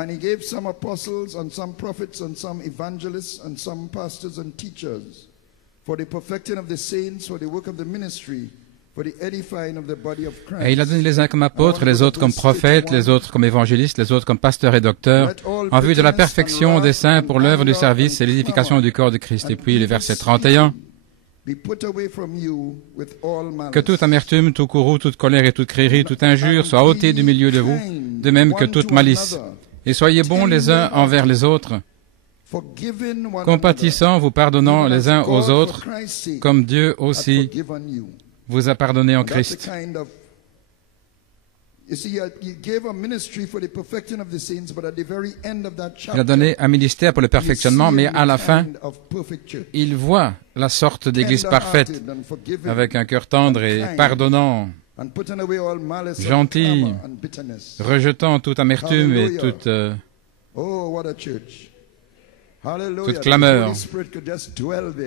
And he gave some apostles and some prophets and some evangelists and some pastors and teachers for the perfecting of the saints, for the work of the ministry, for the edifying of the body of Christ. Et il a donné les uns comme apôtres, les autres comme prophètes, les autres comme évangélistes, les autres comme pasteurs et docteurs, en vue de la perfection des saints pour l'œuvre du service et l'édification du corps de Christ. Et puis le verset 31. Que toute amertume, tout courroux, toute colère et toute crierie, toute injure soit ôtée du milieu de vous, de même que toute malice. Et soyez bons les uns envers les autres, compatissant, vous pardonnant les uns aux autres, comme Dieu aussi vous a pardonné en Christ. Il a donné un ministère pour le perfectionnement, mais à la fin, il voit la sorte d'église parfaite, avec un cœur tendre et pardonnant, gentil, rejetant toute amertume et toute clameur,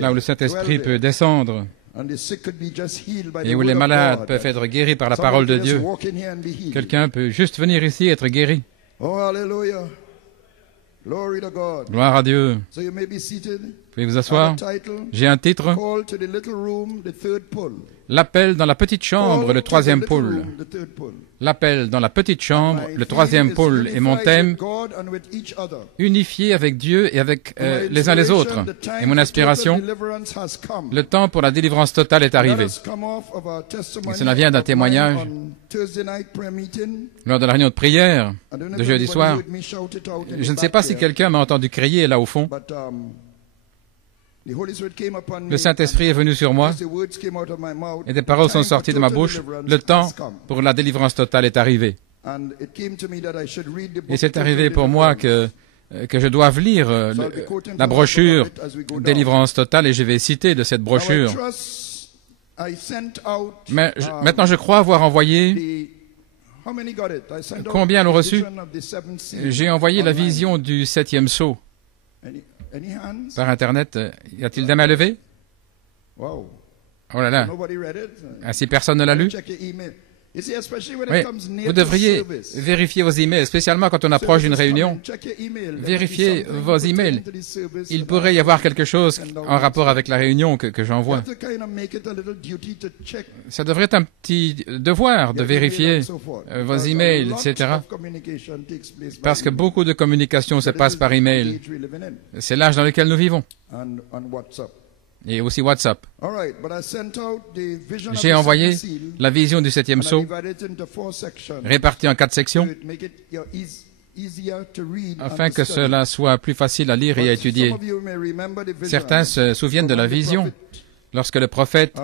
là où le Saint-Esprit peut descendre et où les malades peuvent être guéris par la parole de Dieu. Quelqu'un peut juste venir ici et être guéri. Gloire à Dieu. Vous pouvez vous asseoir. J'ai un titre. L'appel dans la petite chambre, le troisième pôle. L'appel dans la petite chambre, le troisième pôle. Et mon thème, unifié avec Dieu et avec les uns les autres. Et mon inspiration, le temps pour la délivrance totale est arrivé. Et cela vient d'un témoignage lors de la réunion de prière de jeudi soir. Je ne sais pas si quelqu'un m'a entendu crier là au fond. Le Saint-Esprit est venu sur moi et des paroles sont sorties de ma bouche. Le temps pour la délivrance totale est arrivé. Et c'est arrivé pour moi que je dois lire la brochure Délivrance totale et je vais citer de cette brochure. Mais maintenant je crois avoir envoyé... Combien l'ont reçu? J'ai envoyé la vision du septième sceau. Par Internet, y a-t-il des mains levées? Oh là là. Ainsi personne ne l'a lu? Oui, vous devriez vérifier vos emails, spécialement quand on approche d'une réunion. Vérifiez vos emails. Il pourrait y avoir quelque chose en rapport avec la réunion que j'envoie. Ça devrait être un petit devoir de vérifier vos emails, etc. Parce que beaucoup de communication se passe par email. C'est l'âge dans lequel nous vivons. Et aussi WhatsApp. J'ai envoyé la vision du septième sceau, répartie en 4 sections, afin que cela soit plus facile à lire et à étudier. Certains se souviennent de la vision. Lorsque le prophète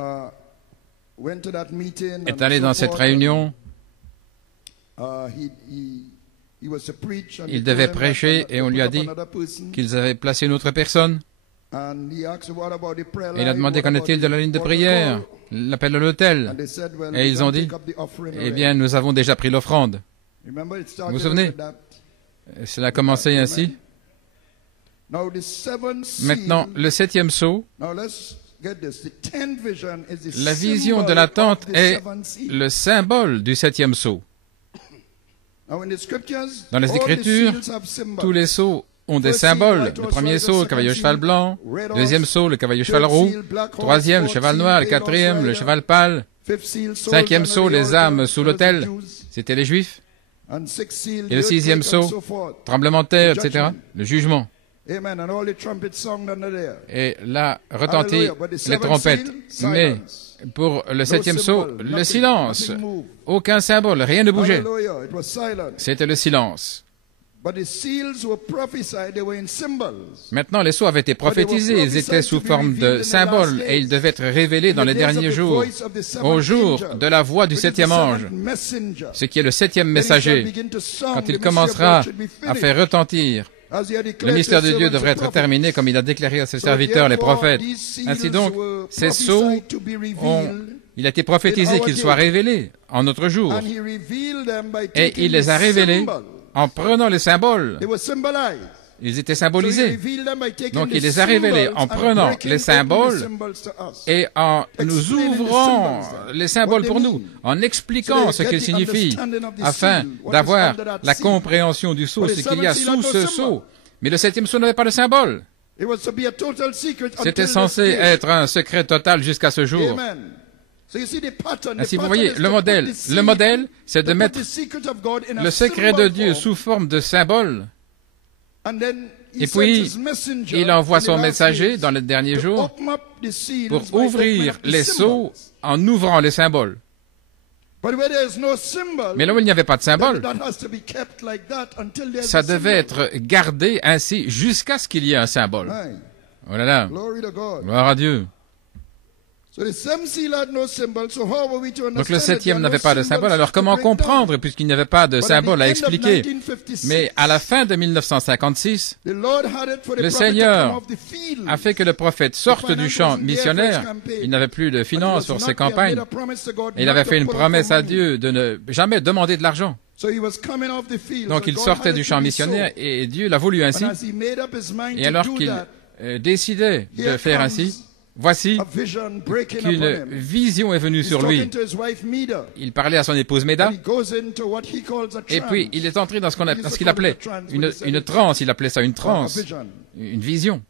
est allé dans cette réunion, il devait prêcher et on lui a dit qu'ils avaient placé une autre personne. Et il a demandé qu'en est-il de la ligne de prière, l'appel à l'autel. Et ils ont dit, eh bien, nous avons déjà pris l'offrande. Vous vous souvenez? Cela a commencé ainsi. Maintenant, le septième sceau, la vision de la tente est le symbole du septième sceau. Dans les Écritures, tous les sceaux ont des symboles. Le premier sceau, le cavalier au cheval blanc. Le deuxième sceau, le cavalier au cheval roux. Troisième, le cheval noir. Le quatrième, le cheval pâle. Cinquième sceau, les âmes sous l'autel. C'était les Juifs. Et le sixième sceau, tremblement de terre, etc. Le jugement. Et là, retentit les trompettes. Mais pour le septième sceau, le silence. Aucun symbole, rien ne bougeait. C'était le silence. Maintenant, les sceaux avaient été prophétisés, ils étaient sous forme de symboles et ils devaient être révélés dans les derniers jours, au jour de la voix du septième ange, ce qui est le septième messager. Quand il commencera à faire retentir, le mystère de Dieu devrait être terminé comme il a déclaré à ses serviteurs, les prophètes. Ainsi donc, ces sceaux il a été prophétisé qu'ils soient révélés en notre jour. Et il les a révélés en prenant les symboles. Ils étaient symbolisés. Donc il les a révélés en prenant les symboles et en nous ouvrant les symboles pour nous, en expliquant ce qu'ils signifient, afin d'avoir la compréhension du sceau, ce qu'il y a sous ce sceau. Mais le septième sceau n'avait pas de symbole. C'était censé être un secret total jusqu'à ce jour. Ainsi, vous voyez, le modèle, c'est de mettre le secret de Dieu sous forme de symbole. Et puis, il envoie son messager dans les derniers jours pour ouvrir les sceaux en ouvrant les symboles. Mais là où il n'y avait pas de symbole, ça devait être gardé ainsi jusqu'à ce qu'il y ait un symbole. Oh là là, gloire à Dieu. Donc le septième n'avait pas de symbole. Alors comment comprendre puisqu'il n'y avait pas de symbole à expliquer? Mais à la fin de 1956, le Seigneur a fait que le prophète sorte du champ missionnaire. Il n'avait plus de finances pour ses campagnes. Et il avait fait une promesse à Dieu de ne jamais demander de l'argent. Donc il sortait du champ missionnaire et Dieu l'a voulu ainsi. Et alors qu'il décidait de faire ainsi, voici qu'une vision est venue sur lui. Il parlait à son épouse Méda, et puis il est entré dans ce qu'il appelait une transe. Il appelait ça une transe, une vision.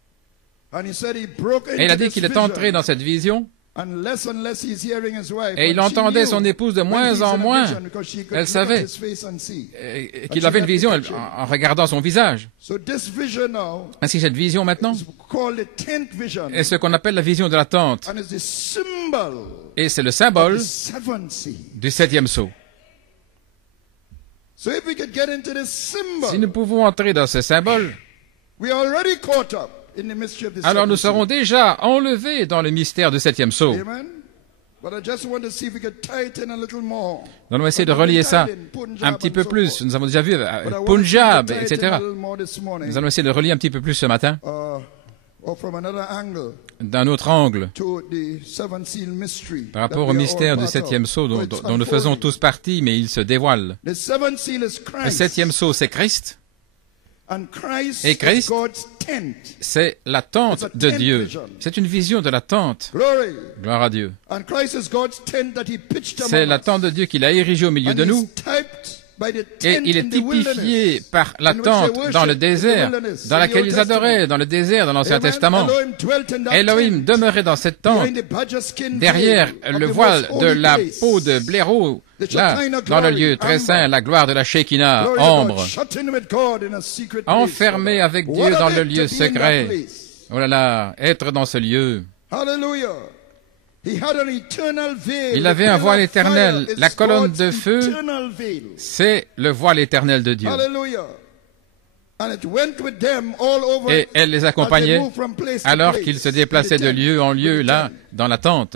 Et il a dit qu'il est entré dans cette vision, et il entendait son épouse de moins en moins. Elle savait qu'il avait une vision en regardant son visage. Ainsi, cette vision maintenant est ce qu'on appelle la vision de la tente. Et c'est le symbole du septième sceau. Si nous pouvons entrer dans ce symbole, alors nous serons déjà enlevés dans le mystère du septième sceau. Nous allons essayer de relier ça un petit peu plus. Nous avons déjà vu Punjab, etc. Nous allons essayer de relier un petit peu plus ce matin, d'un autre angle, par rapport au mystère du septième sceau dont nous faisons tous partie, mais il se dévoile. Le septième sceau, c'est Christ. Et Christ, c'est la tente de Dieu. C'est une vision de la tente. Gloire à Dieu. C'est la tente de Dieu qu'il a érigée au milieu de nous. Et il est typifié par la tente dans le désert, dans laquelle ils adoraient, dans le désert, dans l'Ancien Testament. Elohim demeurait dans cette tente, derrière le voile de la peau de blaireau, là, dans le lieu très saint, la gloire de la Shekinah, ombre, enfermé avec Dieu dans le lieu secret. Oh là là, être dans ce lieu. Il avait un voile éternel. La colonne de feu, c'est le voile éternel de Dieu. Et elle les accompagnait alors qu'ils se déplaçaient de lieu en lieu, là, dans la tente.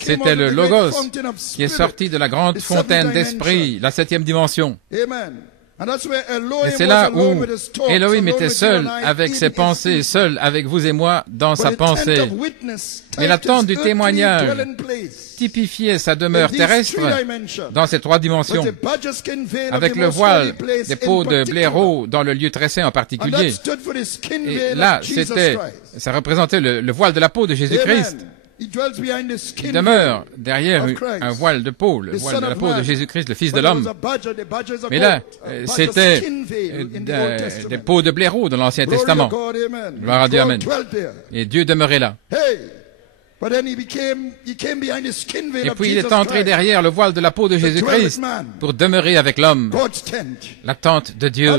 C'était le Logos qui est sorti de la grande fontaine d'esprit, la septième dimension. Et c'est là où Elohim était seul avec ses pensées, seul avec vous et moi dans sa pensée. Mais la tente du témoignage typifiait sa demeure terrestre dans ces trois dimensions, avec le voile des peaux de blaireau dans le lieu très saint en particulier. Et là, ça représentait le voile de la peau de Jésus-Christ. Il demeure derrière un voile de peau, le voile de la peau de Jésus-Christ, le Fils de l'homme. Mais là, c'était des peaux de blaireau dans l'Ancien Testament. Gloire à Dieu, amen. Et Dieu demeurait là. Et puis il est entré derrière le voile de la peau de Jésus-Christ pour demeurer avec l'homme, la tente de Dieu.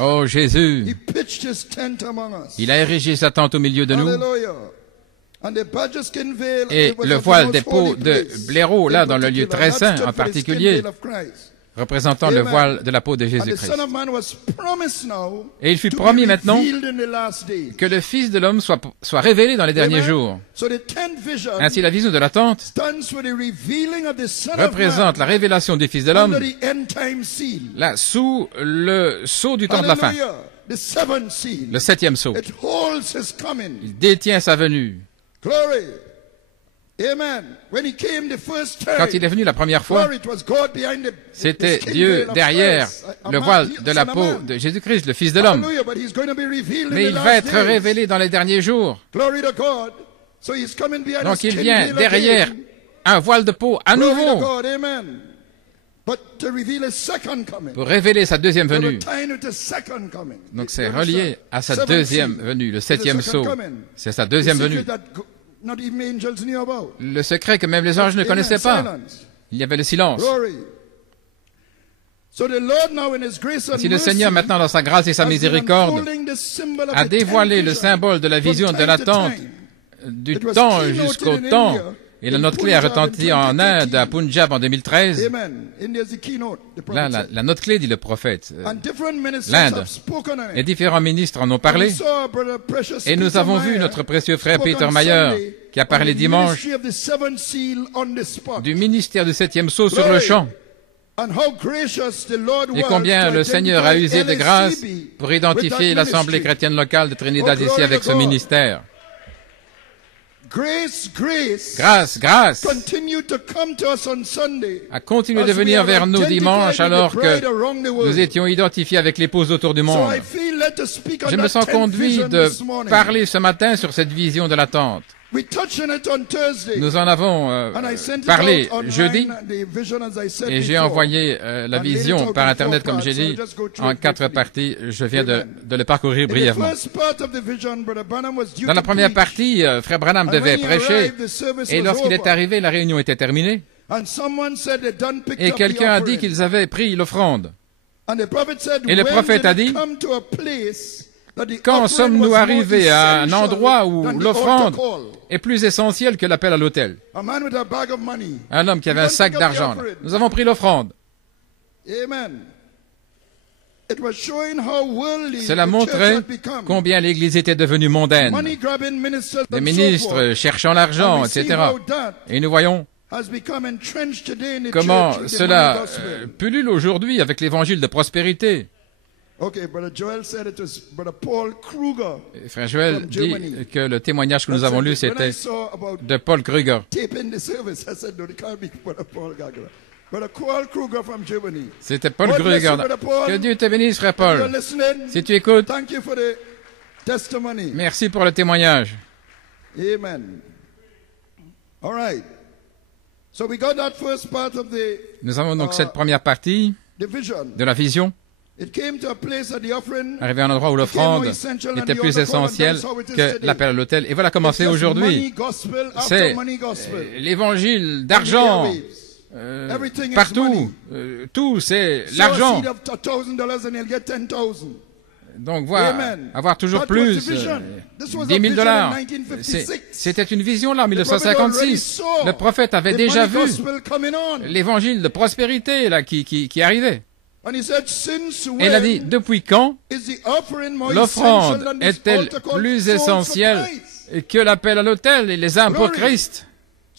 Oh Jésus, il a érigé sa tente au milieu de nous. Et le voile des peaux de blaireau, là, dans le lieu très saint en particulier, représentant le voile de la peau de Jésus-Christ. Et il fut promis maintenant que le Fils de l'homme soit révélé dans les derniers jours. Ainsi, la vision de la tente représente la révélation du Fils de l'homme, là, sous le sceau du temps de la fin, le septième sceau. Il détient sa venue. Quand il est venu la première fois, c'était Dieu derrière le voile de la peau de Jésus-Christ, le Fils de l'homme. Mais il va être révélé dans les derniers jours. Donc il vient derrière un voile de peau à nouveau pour révéler sa deuxième venue. Donc c'est relié à sa deuxième venue, le septième sceau. C'est sa deuxième venue. Le secret que même les anges ne connaissaient pas. Il y avait le silence. Si le Seigneur, maintenant, dans sa grâce et sa miséricorde, a dévoilé le symbole de la vision de l'attente du temps jusqu'au temps, et la note clé a retenti en Inde, à Punjab, en 2013. Là, la note clé, dit le prophète, l'Inde. Et différents ministres en ont parlé. Et nous avons vu notre précieux frère Peter Mayer, qui a parlé dimanche du ministère du septième sceau sur le champ. Et combien le Seigneur a usé de grâce pour identifier l'Assemblée chrétienne locale de Trinidad ici avec ce ministère. Grâce, grâce a continué de venir vers nous dimanche alors que nous étions identifiés avec l'épouse autour du monde. Je me sens conduit de parler ce matin sur cette vision de l'attente. Nous en avons parlé jeudi et j'ai envoyé la vision par Internet, comme j'ai dit, en 4 parties. Je viens de le parcourir brièvement. Dans la première partie, Frère Branham devait prêcher et lorsqu'il est arrivé, la réunion était terminée et quelqu'un a dit qu'ils avaient pris l'offrande. Et le prophète a dit, quand sommes-nous arrivés à un endroit où l'offrande est plus essentielle que l'appel à l'autel? Un homme qui avait un sac d'argent. Nous avons pris l'offrande. Cela montrait combien l'Église était devenue mondaine. Des ministres cherchant l'argent, etc. Et nous voyons comment cela pullule aujourd'hui avec l'évangile de prospérité. Frère Joël dit que le témoignage que nous avons lu, c'était de Paul Kruger. C'était Paul Kruger. Que Dieu te bénisse, frère Paul. Si tu écoutes, merci pour le témoignage. Amen. Nous avons donc cette première partie de la vision. Arrivé à un endroit où l'offrande était plus essentielle que l'appel à l'autel. Et voilà commencer aujourd'hui. C'est l'évangile d'argent. Partout. Tout, c'est l'argent. Donc, avoir toujours plus. 10 000 $. C'était une vision là, en 1956. Le prophète avait déjà vu l'évangile de prospérité là, qui arrivait. Et il a dit, depuis quand l'offrande est-elle plus essentielle que l'appel à l'autel et les âmes pour Christ?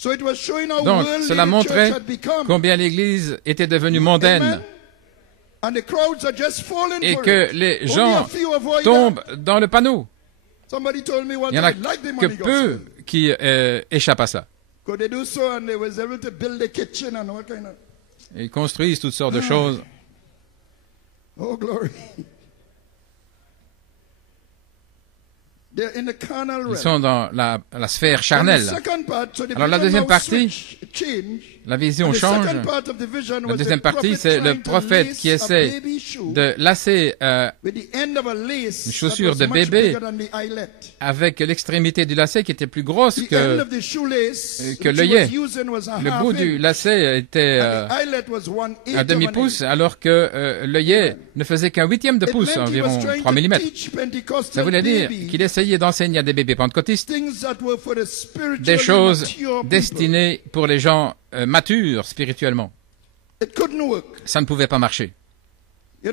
Donc, cela montrait combien l'Église était devenue mondaine et que les gens tombent dans le panneau. Il n'y en a que peu qui échappent à ça. Ils construisent toutes sortes de choses. Oh, glory. Ils sont dans la sphère charnelle. Alors la deuxième partie, la vision change. La deuxième partie, c'est le prophète qui essaie de lasser une chaussure de bébé avec l'extrémité du lacet qui était plus grosse que l'œillet. Le bout du lacet était un demi-pouce alors que l'œillet ne faisait qu'un huitième de pouce, environ 3 mm. Ça voulait dire qu'il essayait d'enseigner à des bébés pentecôtistes des choses destinées pour les gens matures spirituellement. Ça ne pouvait pas marcher. Vous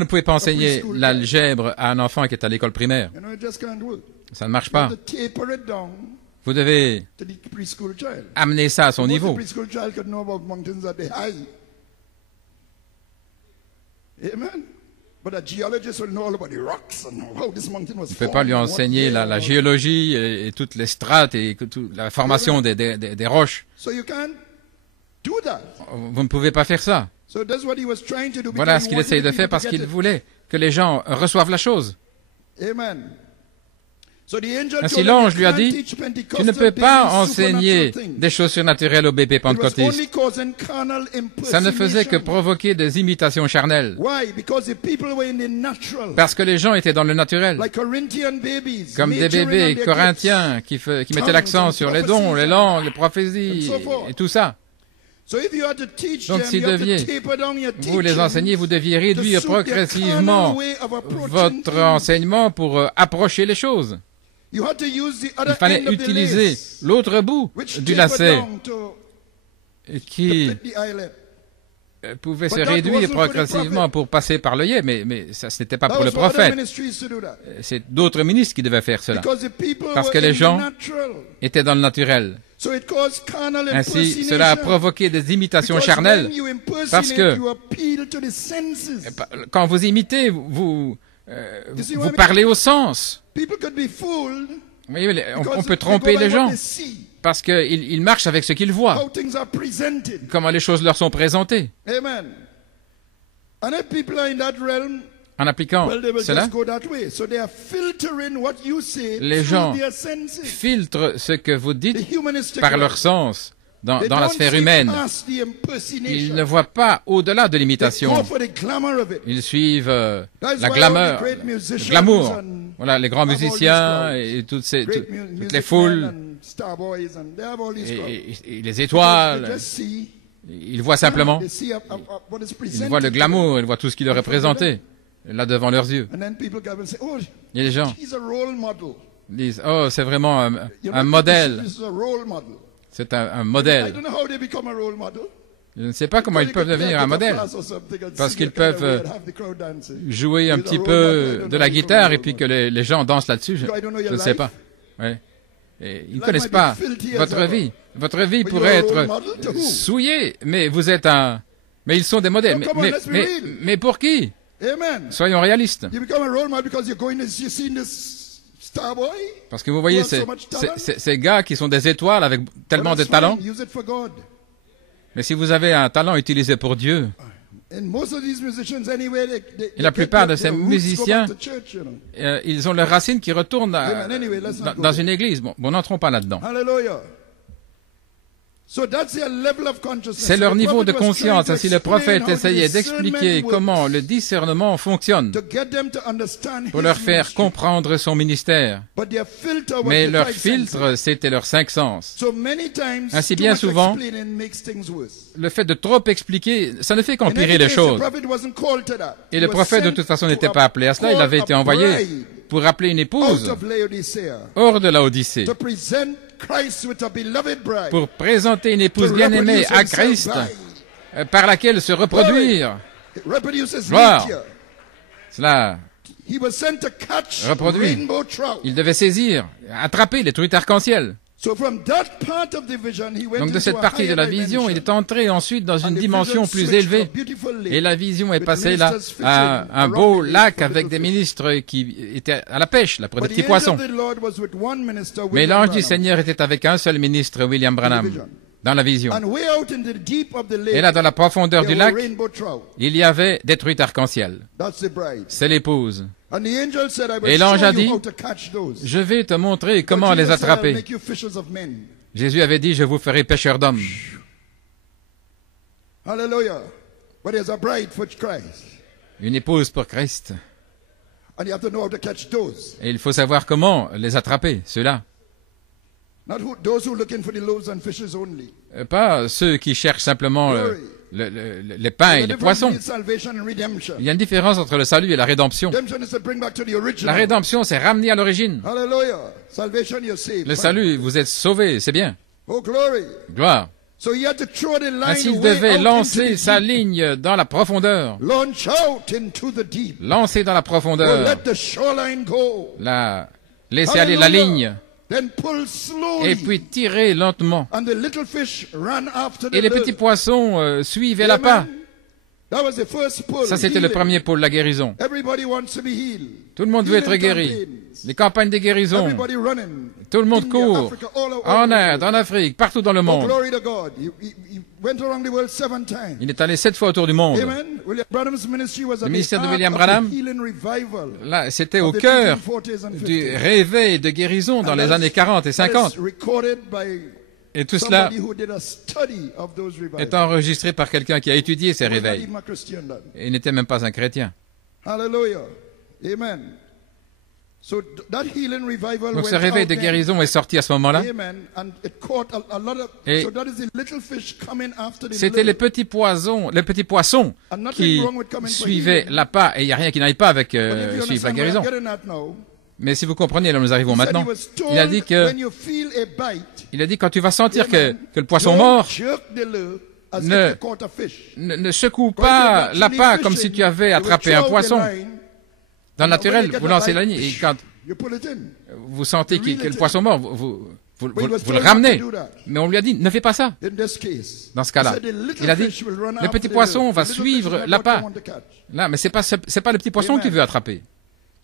ne pouvez pas enseigner l'algèbre à un enfant qui est à l'école primaire. Ça ne marche pas. Vous devez amener ça à son niveau. Amen. On ne peut pas lui enseigner la géologie et toutes les strates et toute la formation des roches. Vous ne pouvez pas faire ça. Voilà ce qu'il essaye de faire parce qu'il voulait que les gens reçoivent la chose. Ainsi l'ange lui a dit, tu ne peux pas enseigner des choses surnaturelles aux bébés pentecôtistes. Ça ne faisait que provoquer des imitations charnelles. Parce que les gens étaient dans le naturel. Comme des bébés corinthiens qui mettaient l'accent sur les dons, les langues, les prophéties et tout ça. Donc si vous les enseignez, vous deviez réduire progressivement votre enseignement pour approcher les choses. Il fallait utiliser l'autre bout du lacet qui pouvait se réduire progressivement pour passer par l'œillet, mais ça, ce n'était pas pour le prophète. C'est d'autres ministres qui devaient faire cela. Parce que les gens étaient dans le naturel. Ainsi, cela a provoqué des imitations charnelles. Parce que quand vous imitez, vous parlez au sens. Oui, on peut tromper les gens parce qu'ils marchent avec ce qu'ils voient, comment les choses leur sont présentées. En appliquant cela, les gens filtrent ce que vous dites par leur sens dans la sphère humaine. Ils ne voient pas au-delà de l'imitation. Ils suivent la glamour. Voilà, les grands musiciens et toutes les foules et les étoiles. Ils voient simplement. Ils voient le glamour, ils voient tout ce qui leur est présenté là devant leurs yeux. Et les gens disent, oh, c'est vraiment un modèle. C'est un modèle. Je ne sais pas comment ils peuvent devenir un modèle. Parce qu'ils peuvent jouer un petit peu de la guitare et puis que les gens dansent là-dessus. Je ne sais pas. Ouais. Et ils ne connaissent pas votre vie. Votre vie pourrait être souillée, mais vous êtes mais ils sont des modèles. Mais pour qui? Soyons réalistes. Parce que vous voyez ces gars qui sont des étoiles avec tellement de talent. Mais si vous avez un talent utilisé pour Dieu, et la plupart de ces musiciens, ils ont leurs racines qui retournent dans une église. Bon, n'entrons pas là-dedans. C'est leur niveau de conscience. Ainsi, le prophète essayait d'expliquer comment le discernement fonctionne pour leur faire comprendre son ministère. Mais leur filtre, c'était leurs cinq sens. Ainsi, bien souvent, le fait de trop expliquer, ça ne fait qu'empirer les choses. Et le prophète, de toute façon, n'était pas appelé à cela. Il avait été envoyé pour appeler une épouse hors de Laodicée, pour présenter une épouse bien-aimée à Christ, par laquelle se reproduire. Gloire. Cela reproduit. Il devait saisir, attraper les truites arc-en-ciel. Donc de cette partie de la vision, il est entré ensuite dans une dimension plus élevée. Et la vision est passée là à un beau lac avec des ministres qui étaient à la pêche, là, pour des petits poissons. Mais l'ange du Seigneur était avec un seul ministre, William Branham, dans la vision. Et là, dans la profondeur du lac, il y avait des truites arc-en-ciel. C'est l'épouse. Et l'ange a dit, je vais te montrer comment les attraper. Jésus avait dit, je vous ferai pêcheurs d'hommes. Une épouse pour Christ. Et il faut savoir comment les attraper, ceux-là. Pas ceux qui cherchent simplement les pains et les poissons. Il y a une différence entre le salut et la rédemption. La rédemption, c'est ramener à l'origine. Le salut, vous êtes sauvés, c'est bien. Gloire. Ainsi, il devait lancer sa ligne dans la profondeur. Lancer dans la profondeur. Laisser aller la ligne. Et puis tirer lentement. Et les petits poissons suivaient l'appât. Ça, c'était le premier pôle, la guérison. Tout le monde veut être guéri. Les campagnes de guérison. Tout le monde court. En Inde, en Afrique, partout dans le monde. Il est allé 7 fois autour du monde. Le ministère de William Branham, là, c'était au cœur du réveil de guérison dans les années 40 et 50. Et tout cela est enregistré par quelqu'un qui a étudié ces réveils. Et il n'était même pas un chrétien. Donc ce réveil de guérison est sorti à ce moment-là. Et c'était les petits poissons qui suivaient l'appât. Et il n'y a rien qui n'aille pas avec suivre la guérison. Mais si vous comprenez, là nous arrivons maintenant. Il a dit quand tu vas sentir que le poisson mort, ne secoue pas l'appât comme si tu avais attrapé un poisson. Dans le naturel, vous lancez la ligne et quand vous sentez que le poisson mort, vous le ramenez. Mais on lui a dit, ne fais pas ça. Dans ce cas-là, il a dit, le petit poisson va suivre l'appât. Là, mais c'est pas le petit poisson que tu veux attraper.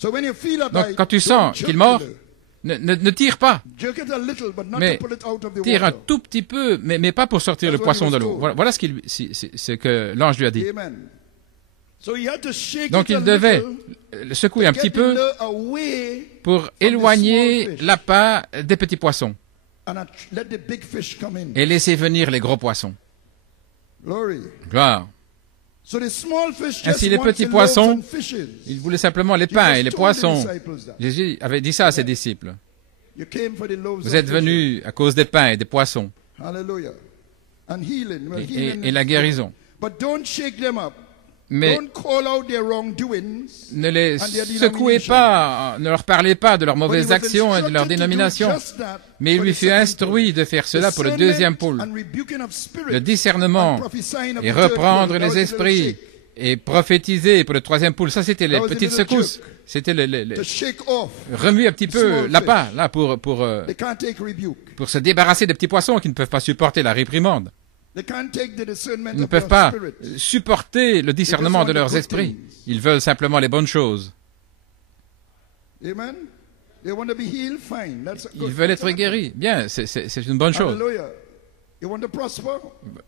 Donc, quand tu sens qu'il mord, ne tire pas, mais tire un tout petit peu, mais pas pour sortir le poisson de l'eau. Voilà ce que l'ange lui a dit. Donc, il devait le secouer un petit peu pour éloigner l'appât des petits poissons et laisser venir les gros poissons. Gloire. Ainsi, les petits poissons, ils voulaient simplement les pains et les poissons. Jésus avait dit ça à ses disciples. Vous êtes venus à cause des pains et des poissons. Et la guérison. Mais ne les secouez pas, ne leur parlez pas de leurs mauvaises actions et de leur dénomination. Mais il lui fut instruit de faire cela pour le deuxième pôle, le discernement et reprendre les esprits et prophétiser pour le troisième pôle. Ça, c'était les petites secousses. C'était remuer un petit peu l'appât, là, pour se débarrasser des petits poissons qui ne peuvent pas supporter la réprimande. Ils ne peuvent pas supporter le discernement de leurs esprits. Ils veulent simplement les bonnes choses. Ils veulent être guéris. Bien, c'est une bonne chose. Ils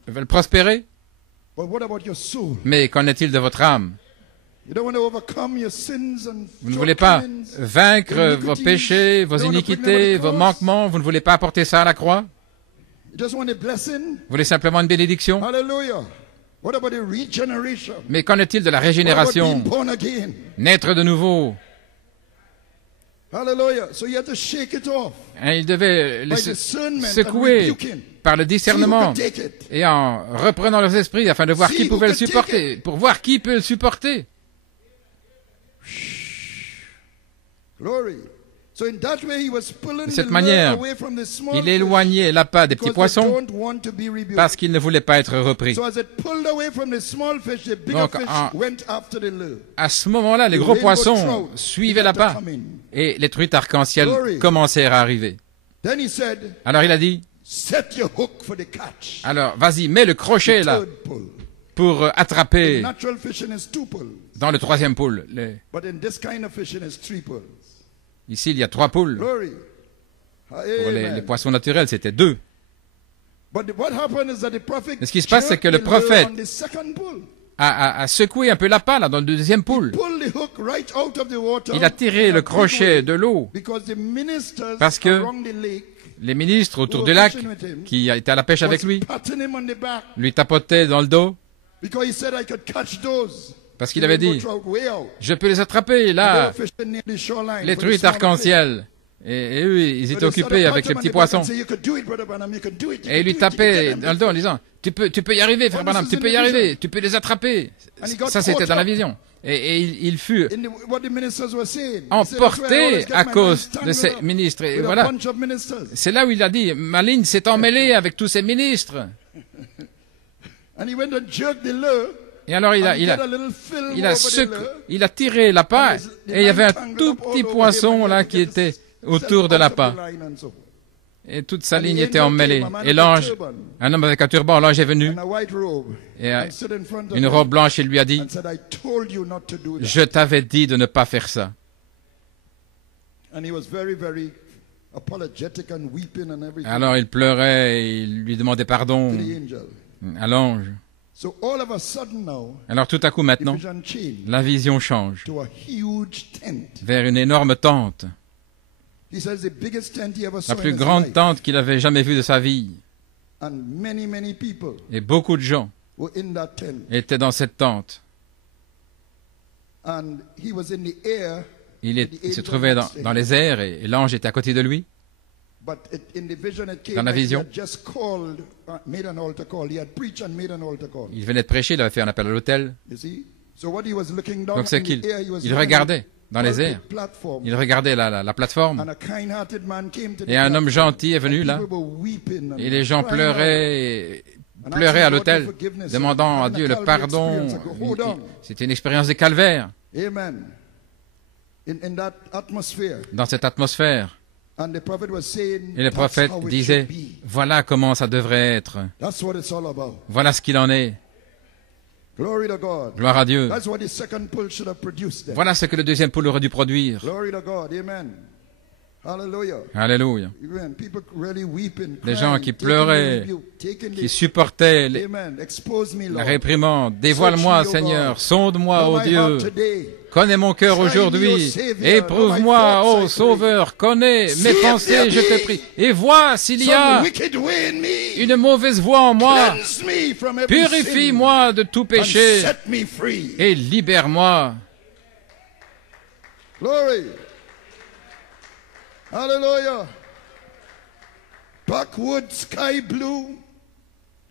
veulent prospérer. Mais qu'en est-il de votre âme? Vous ne voulez pas vaincre vos péchés, vos iniquités, vos manquements. Vous ne voulez pas apporter ça à la croix? Vous voulez simplement une bénédiction? Mais qu'en est-il de la régénération? Naître de nouveau. Il devait les secouer par le discernement et en reprenant leurs esprits afin de voir qui pouvait le supporter, pour voir qui peut le supporter. De cette manière, il éloignait l'appât des petits poissons parce qu'il ne voulait pas être repris. Donc, à ce moment-là, les gros poissons suivaient l'appât et les truites arc-en-ciel commencèrent à arriver. Alors il a dit, alors vas-y, mets le crochet là pour attraper dans le troisième pôle. Ici, il y a 3 poules. Pour les poissons naturels, c'était 2. Mais ce qui se passe, c'est que le prophète a secoué un peu l'appât là, dans le deuxième poule. Il a tiré le crochet de l'eau parce que les ministres autour du lac, qui étaient à la pêche avec lui tapotaient dans le dos. Parce qu'il avait dit, je peux les attraper là, les truites arc-en-ciel. Et eux, ils étaient occupés avec les petits poissons. Et il lui tapait dans le dos en disant, tu peux y arriver, frère Branham, tu peux y arriver, tu peux les attraper. Ça, c'était dans la vision. Et il fut emporté à cause de ces ministres. Et voilà, c'est là où il a dit, ma ligne s'est emmêlée avec tous ces ministres. Et alors il a tiré l'appât et il y avait un tout petit poisson là qui était autour de l'appât. Et toute sa ligne était emmêlée. Et l'ange, un homme avec un turban, l'ange est venu et une robe blanche, il lui a dit, « Je t'avais dit de ne pas faire ça. » Alors il pleurait et il lui demandait pardon à l'ange. Alors tout à coup maintenant, la vision change vers une énorme tente. La plus grande tente qu'il avait jamais vue de sa vie. Et beaucoup de gens étaient dans cette tente. Il se trouvait dans les airs et l'ange était à côté de lui. Dans la vision, il venait de prêcher, il avait fait un appel à l'autel. Donc c'est qu'il regardait dans les airs. Il regardait la plateforme. Et un homme gentil est venu là. Et les gens pleuraient à l'autel, demandant à Dieu le pardon. C'était une expérience de calvaire. Dans cette atmosphère. Et le prophète disait, voilà comment ça devrait être. Voilà ce qu'il en est. Gloire à Dieu. Voilà ce que le deuxième poule aurait dû produire. Alléluia. Les gens qui pleuraient, qui supportaient la réprimande. Dévoile-moi, Seigneur, sonde-moi, ô Dieu. Connais mon cœur aujourd'hui. Éprouve-moi, ô Sauveur. Connais mes pensées, je te prie. Et vois s'il y a une mauvaise voie en moi. Purifie-moi de tout péché et libère-moi. Hallelujah. Backwood, sky blue,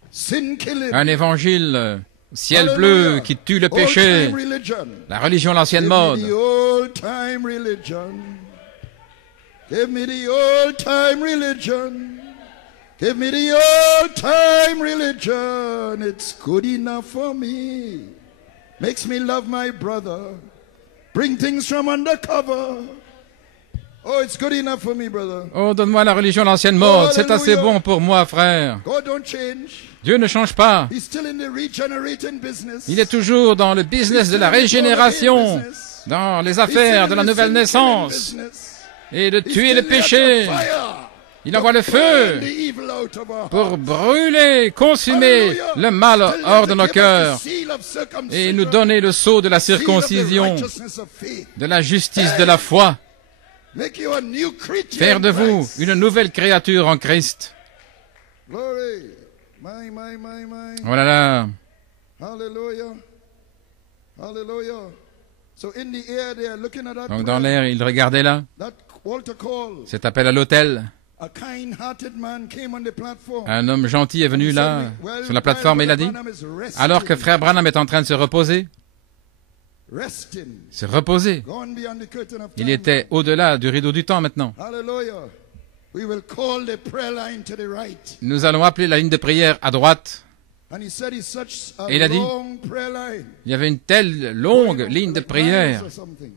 sin killing. Un évangile, ciel bleu qui tue le péché. La religion, l'ancienne mode. Give me the old time religion. Give me the old time religion. Give me the old time religion. It's good enough for me. Makes me love my brother. Bring things from undercover. Oh, it's good enough for me, brother. Oh, donne-moi la religion, l'ancienne mode. C'est assez bon pour moi, frère. God don't change. Dieu ne change pas. He's still in the regenerating business. Il est toujours dans le business de la régénération, dans les affaires de la nouvelle naissance et de tuer le péché. Il envoie le feu pour brûler, consumer le mal hors de nos cœurs et nous donner le sceau de la circoncision, de la justice de la foi. Faire de vous une nouvelle créature en Christ. Oh là là. Donc dans l'air, il regardait là. Cet appel à l'autel. Un homme gentil est venu là, sur la plateforme, et il a dit, alors que frère Branham est en train de se reposer, il était au-delà du rideau du temps maintenant. Nous allons appeler la ligne de prière à droite. Et il a dit, il y avait une telle longue ligne de prière,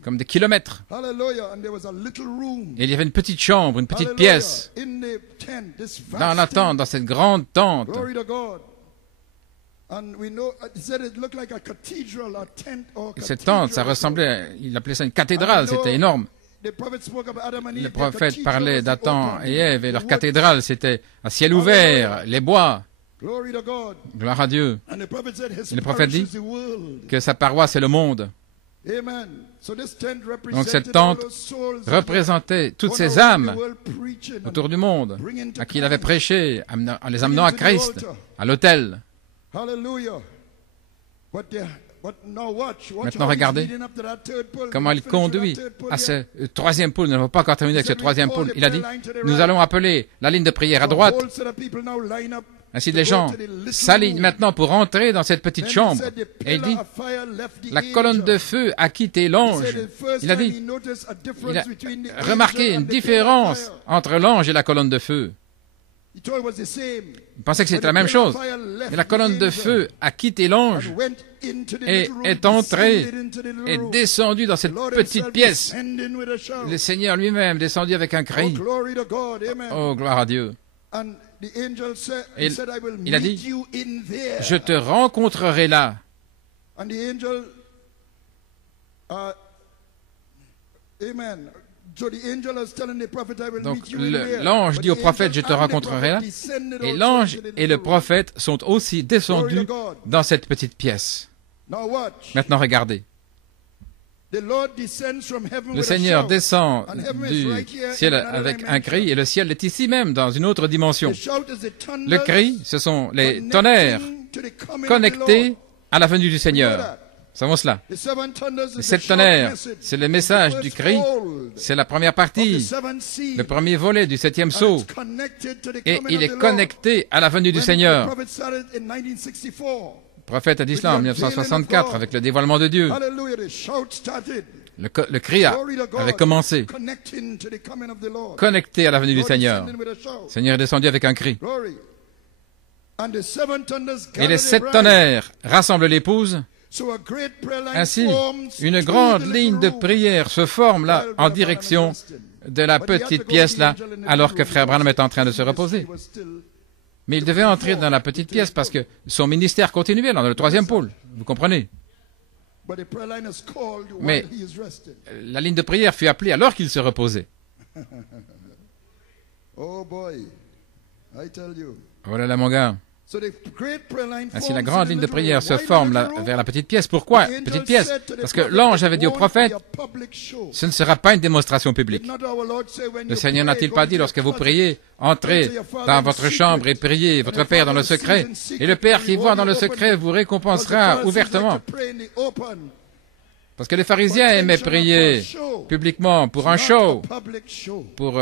comme des kilomètres. Et il y avait une petite chambre, une petite pièce, dans la tente, dans cette grande tente. Et cette tente, ça ressemblait, il appelait ça une cathédrale, c'était énorme. Le prophète parlait d'Adam et Ève, et leur cathédrale, c'était un ciel ouvert, les bois. Gloire à Dieu. Et le prophète dit que sa paroisse est le monde. Donc cette tente représentait toutes ces âmes autour du monde à qui il avait prêché en les amenant à Christ, à l'autel. Maintenant, regardez comment il conduit à ce troisième pôle. Nous n'avons pas encore terminé avec ce troisième pôle. Il a dit, nous allons appeler la ligne de prière à droite. Ainsi, les gens s'alignent maintenant pour entrer dans cette petite chambre. Et il dit, la colonne de feu a quitté l'ange. Il a dit, il a remarqué une différence entre l'ange et la colonne de feu. Il pensait que c'était la même chose. Et la colonne de feu a quitté l'ange et est entrée et descendu dans cette petite pièce. Le Seigneur lui-même descendu avec un cri. Oh, gloire à Dieu. Et il a dit, je te rencontrerai là. Donc l'ange dit au prophète, je te rencontrerai là. Et l'ange et le prophète sont aussi descendus dans cette petite pièce. Maintenant regardez. Le Seigneur descend du ciel avec un cri et le ciel est ici même dans une autre dimension. Le cri, ce sont les tonnerres connectés à la venue du Seigneur. Nous savons cela. Les 7 tonnerres, c'est le message du cri, c'est la première partie, le premier volet du 7e sceau. Et il est connecté à la venue du Seigneur. Le prophète a dit cela en 1964 avec le dévoilement de Dieu. Le cri avait commencé, connecté à la venue du Seigneur. Le Seigneur est descendu avec un cri. Et les 7 tonnerres rassemblent l'épouse. Ainsi, une grande ligne de prière se forme là en direction de la petite pièce là, alors que Frère Branham est en train de se reposer. Mais il devait entrer dans la petite pièce parce que son ministère continuait dans le 3e pôle. Vous comprenez? Mais la ligne de prière fut appelée alors qu'il se reposait. Oh là là, mon gars. Ainsi, la grande ligne de prière se forme là, vers la petite pièce. Pourquoi petite pièce? Parce que l'ange avait dit au prophète, ce ne sera pas une démonstration publique. Le Seigneur n'a-t-il pas dit, lorsque vous priez, entrez dans votre chambre et priez votre Père dans le secret, et le Père qui voit dans le secret vous récompensera ouvertement. Parce que les pharisiens aimaient prier publiquement pour un show, pour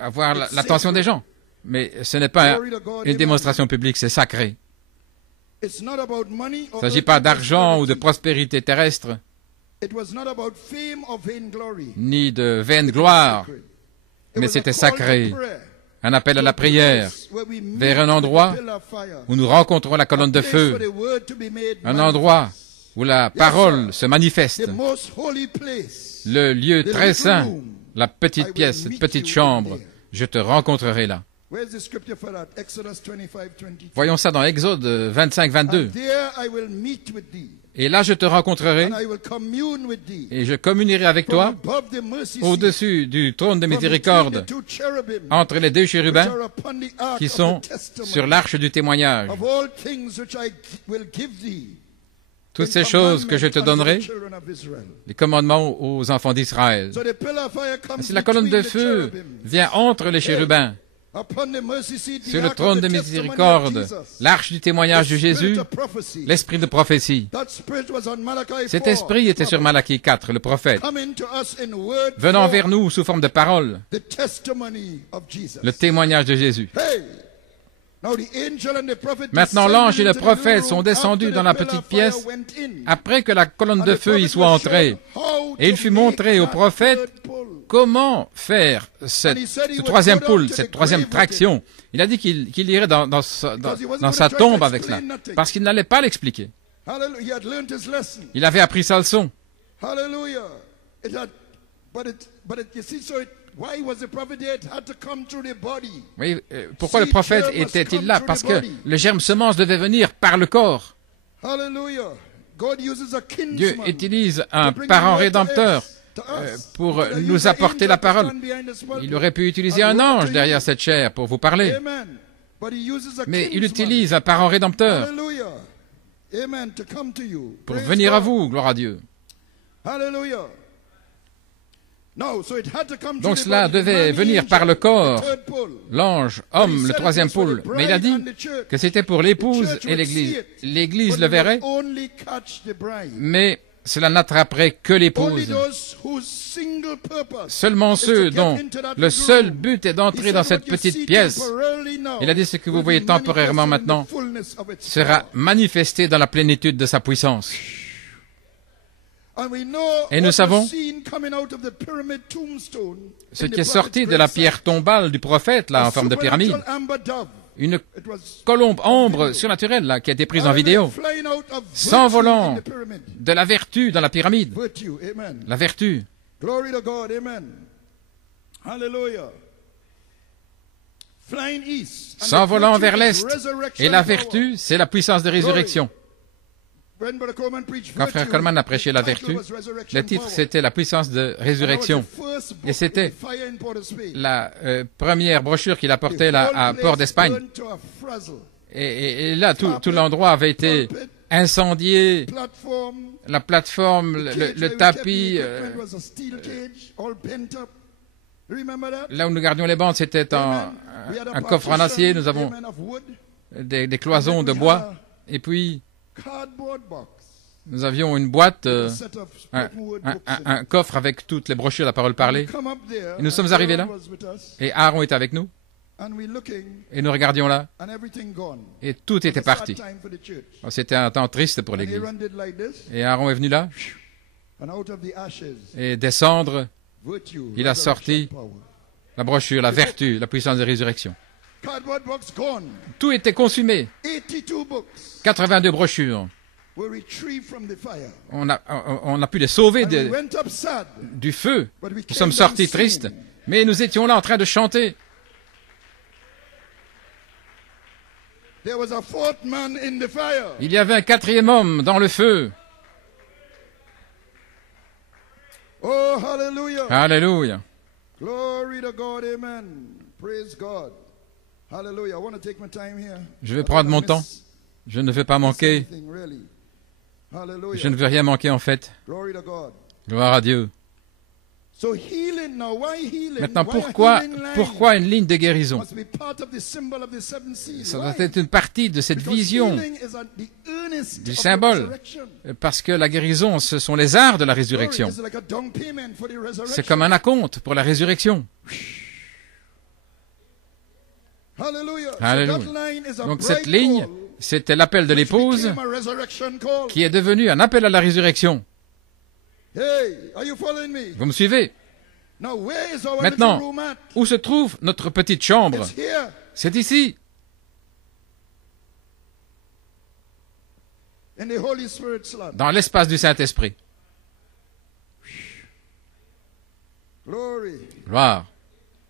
avoir l'attention des gens. Mais ce n'est pas une démonstration publique, c'est sacré. Il ne s'agit pas d'argent ou de prospérité terrestre, ni de vaine gloire, mais c'était sacré. Un appel à la prière vers un endroit où nous rencontrons la colonne de feu, un endroit où la parole se manifeste, le lieu très saint, la petite pièce, cette petite chambre, je te rencontrerai là. Voyons ça dans Exode 25, 22. Et là, je te rencontrerai et je communierai avec toi au-dessus du trône de miséricorde, entre les 2 chérubins qui sont sur l'arche du témoignage. Toutes ces choses que je te donnerai, les commandements aux enfants d'Israël. Ainsi, la colonne de feu vient entre les chérubins, sur le trône de miséricorde, l'arche du témoignage de Jésus, l'esprit de prophétie. Cet esprit était sur Malachie 4, le prophète, venant vers nous sous forme de parole, le témoignage de Jésus. Maintenant, l'ange et le prophète sont descendus dans la petite pièce après que la colonne de feu y soit entrée. Et il fut montré au prophète comment faire ce 3e pôle, cette 3e traction. Il a dit qu'il irait dans sa tombe avec cela, parce qu'il n'allait pas l'expliquer. Il avait appris sa leçon. Oui, pourquoi le prophète était-il là? Parce que le germe semence devait venir par le corps. Dieu utilise un parent rédempteur pour nous apporter la parole. Il aurait pu utiliser un ange derrière cette chair pour vous parler. Mais il utilise un parent rédempteur pour venir à vous, gloire à Dieu. Donc cela devait venir par le corps, l'ange, homme, le 3e pôle. Mais il a dit que c'était pour l'épouse et l'Église. L'Église le verrait, mais cela n'attraperait que l'épouse. Seulement ceux dont le seul but est d'entrer dans cette petite pièce. Il a dit ce que vous voyez temporairement maintenant sera manifesté dans la plénitude de sa puissance. Et nous savons ce qui est sorti de la pierre tombale du prophète, là, en forme de pyramide. Une colombe ombre surnaturelle, là, qui a été prise en vidéo, s'envolant de la vertu dans la pyramide. La vertu. S'envolant vers l'Est. Et la vertu, c'est la puissance de résurrection. Quand Frère Coleman a prêché la vertu, le titre c'était la puissance de résurrection. Et c'était la première brochure qu'il apportait là à Port d'Espagne. Et là, tout l'endroit avait été incendié. La plateforme, le tapis, là où nous gardions les bandes, c'était un coffre en acier. Nous avons des cloisons de bois. Et puis, nous avions une boîte, un coffre avec toutes les brochures de la parole parlée. Et nous sommes arrivés là. Et Aaron était avec nous. Et nous regardions là. Et tout était parti. C'était un temps triste pour l'église. Et Aaron est venu là. Et des cendres, il a sorti la brochure, la vertu, la puissance de résurrection. Tout était consumé. 82 brochures. On a pu les sauver du feu. Nous sommes sortis tristes, mais nous étions là en train de chanter. Il y avait un quatrième homme dans le feu. Oh, hallelujah. Alléluia. Glory to God, amen. Praise God. Hallelujah. I want to take my time here. Je vais prendre mon temps. Je ne veux pas manquer. Je ne veux rien manquer en fait. Glory to God. Gloire à Dieu. So healing now, why healing? Maintenant, Why a pourquoi healing line? pourquoi une ligne de guérison? Must be part of the symbol of the seven seals. Ça doit Why? être une partie de cette Because vision healing is the earnest du of the symbole. resurrection. Parce que la guérison, ce sont les arts de la résurrection. Glory, it's like a down payment for the resurrection. C'est comme un acompte pour la résurrection. Hallelujah. Alléluia. So that line is a Donc bright cette ligne, call, c'était l'appel de which l'épouse became a resurrection call. qui est devenu un appel à la résurrection. Hey, are you following me? Vous me suivez? Now, where is our Maintenant, little room at? où se trouve notre petite chambre? It's here. C'est ici, In the Holy Spirit slot. dans l'espace du Saint-Esprit. Glory. Gloire.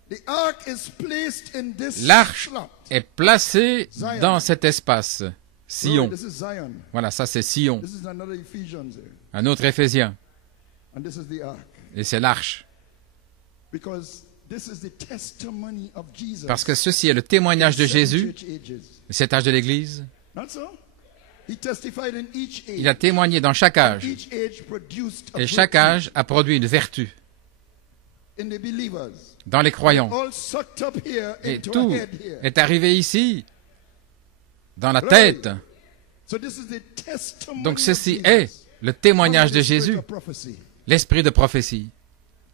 The ark is placed in this L'arche slot. est placée dans cet espace. Sion. Glory, this is Zion. Voilà, ça c'est Sion. This is another Ephesians there. Un autre Éphésien. And this is the ark. Et c'est l'arche. Because this is the testimony of Jesus. Parce que ceci est le témoignage de Seven Jésus, church ages. cet âge de l'Église. Not so? He testified in each age. Il a témoigné dans chaque âge. Each age produced a Et chaque virtue âge a produit une vertu in the believers. dans les croyants. All sucked up here Et into tout a head here. est arrivé ici, dans la tête. So this is the testimony Donc of ceci Jesus. est le témoignage Under de the spirit Jésus, of prophecy. l'esprit de prophétie.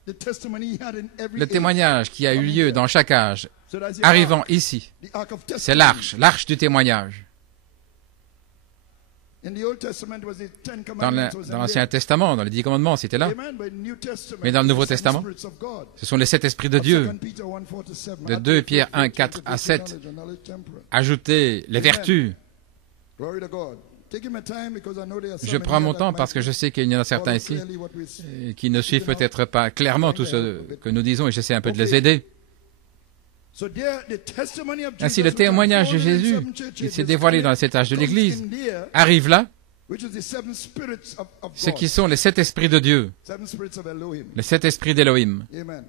The testimony he had in every Le age. témoignage qui a eu lieu dans chaque âge, So that's the arrivant ark, ici. the ark of C'est testimony. l'arche du témoignage. In the Old Testament was the Ten Dans Commandments was in l'Ancien there. Testament, dans les 10 commandements, c'était là. Amen. But in New Testament, Mais dans le Nouveau the seven Testament, spirits of God. Ce sont les 7 esprits de Dieu. 2 Peter 1, 4 to 7. De 2 Pierre 1, 4 à 7. Ajouter les vertus. Glory to God. Taking my time because I know there are so Je many prends mon that temps might parce que je sais qu'il y en a certains follow ici clearly what we say. qui ne suivent peut-être pas clairement tout ce que nous disons et j'essaie un peu de les aider. So there, the testimony of Ainsi, Jesus, le which témoignage de unfolded in Jésus, seven churches, qui s'est is dévoilé dans coming- cet âge de comes l'Église, in there, arrive là, which is the seven spirits of ce God. qui sont les 7 esprits de Dieu, Seven spirits of Elohim. les 7 esprits d'Élohim. Amen.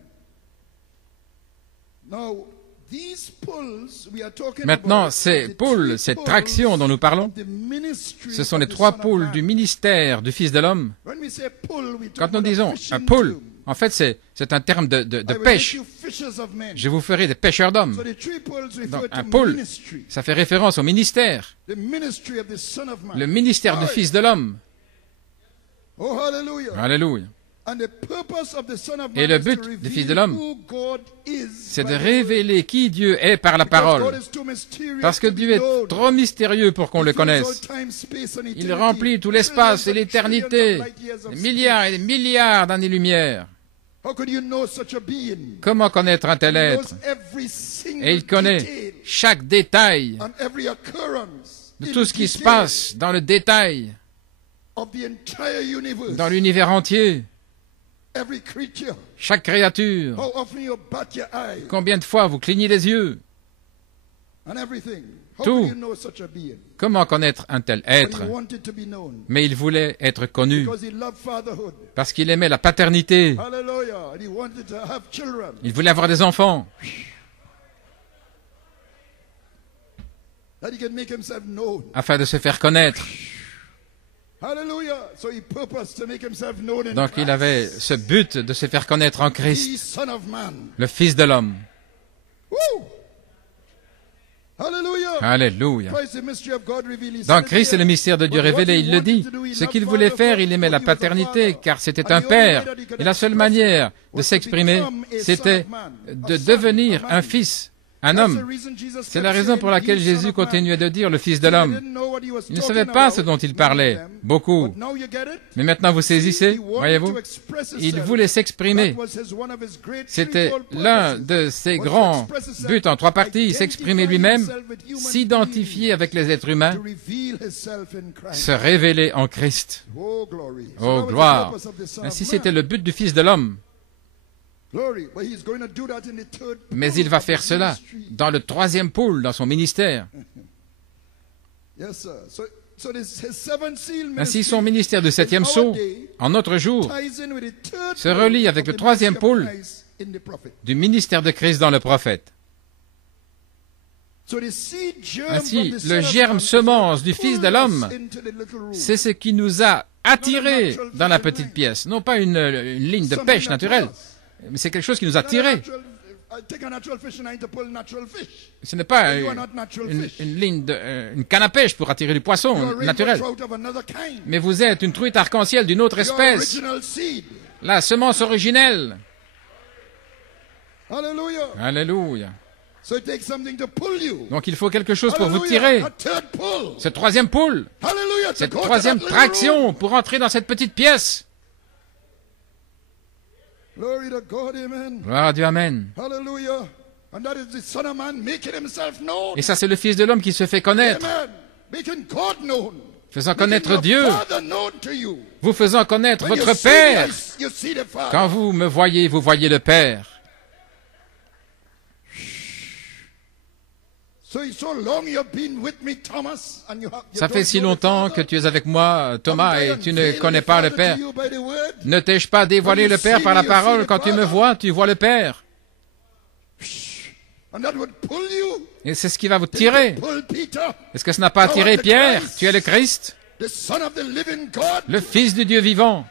Now, these pulls we are talking Maintenant, about, ces the poules, three cette pulls traction dont nous parlons, of the ministry ce sont of les the 3 Son of poules Man. du ministère du Fils de l'homme. When we say pull, we Quand talk nous about disons fishing un poule, tube. en fait, c'est un terme de I will pêche. make you fishers of men. Je vous ferai des pêcheurs d'hommes. So the three pulls refer Donc, to un poule, ministry. ça fait référence au ministère, The ministry of the Son of Man. le ministère du Oh, Fils de l'homme. Oh, hallelujah. Alléluia. Et le but du Fils de l'homme, c'est de révéler qui Dieu est par la parole. Parce que Dieu est trop mystérieux pour qu'on le connaisse. Il remplit tout l'espace et l'éternité, des milliards et des milliards d'années-lumière. Comment connaître un tel être? Et il connaît chaque détail de tout ce qui se passe dans le détail, dans l'univers entier. Chaque créature. Combien de fois vous clignez les yeux? Tout. Comment connaître un tel être? Mais il voulait être connu parce qu'il aimait la paternité. Il voulait avoir des enfants afin de se faire connaître. Donc il avait ce but de se faire connaître en Christ, le Fils de l'homme. Alléluia. Donc Christ est le mystère de Dieu révélé, il le dit. Ce qu'il voulait faire, il aimait la paternité, car c'était un père. Et la seule manière de s'exprimer, c'était de devenir un fils, un homme. C'est la raison pour laquelle Jésus continuait de dire le Fils de l'homme. Il ne savait pas ce dont il parlait, beaucoup. Mais maintenant vous saisissez, voyez-vous, il voulait s'exprimer. C'était l'un de ses grands buts en 3 parties, s'exprimer lui-même, s'identifier avec les êtres humains, se révéler en Christ. Oh, gloire! Ainsi c'était le but du Fils de l'homme. Mais il va faire cela dans le 3e pôle, dans son ministère. Ainsi, son ministère de 7e sceau, en notre jour, se relie avec le 3e pôle du ministère de Christ dans le prophète. Ainsi, le germe semence du Fils de l'homme, c'est ce qui nous a attirés dans la petite pièce. Non pas une ligne de pêche naturelle, mais c'est quelque chose qui nous a tirés. Ce n'est pas une canne à pêche pour attirer du poisson naturel. Mais vous êtes une truite arc-en-ciel d'une autre espèce. La semence originelle. Alléluia. Donc il faut quelque chose pour vous tirer. Ce 3e pôle. Cette 3e traction pour entrer dans cette petite pièce. Gloire à Dieu, amen. Et ça, c'est le Fils de l'homme qui se fait connaître. Faisant connaître Dieu. Vous faisant connaître votre Père. Quand vous me voyez, vous voyez le Père. Ça fait si longtemps que tu es avec moi, Thomas, et tu ne connais pas le Père. Ne t'ai-je pas dévoilé le Père par la parole? Quand tu me vois, tu vois le Père. Et c'est ce qui va vous tirer. Est-ce que ça n'a pas attiré Pierre? Tu es le Christ, le Fils du Dieu vivant.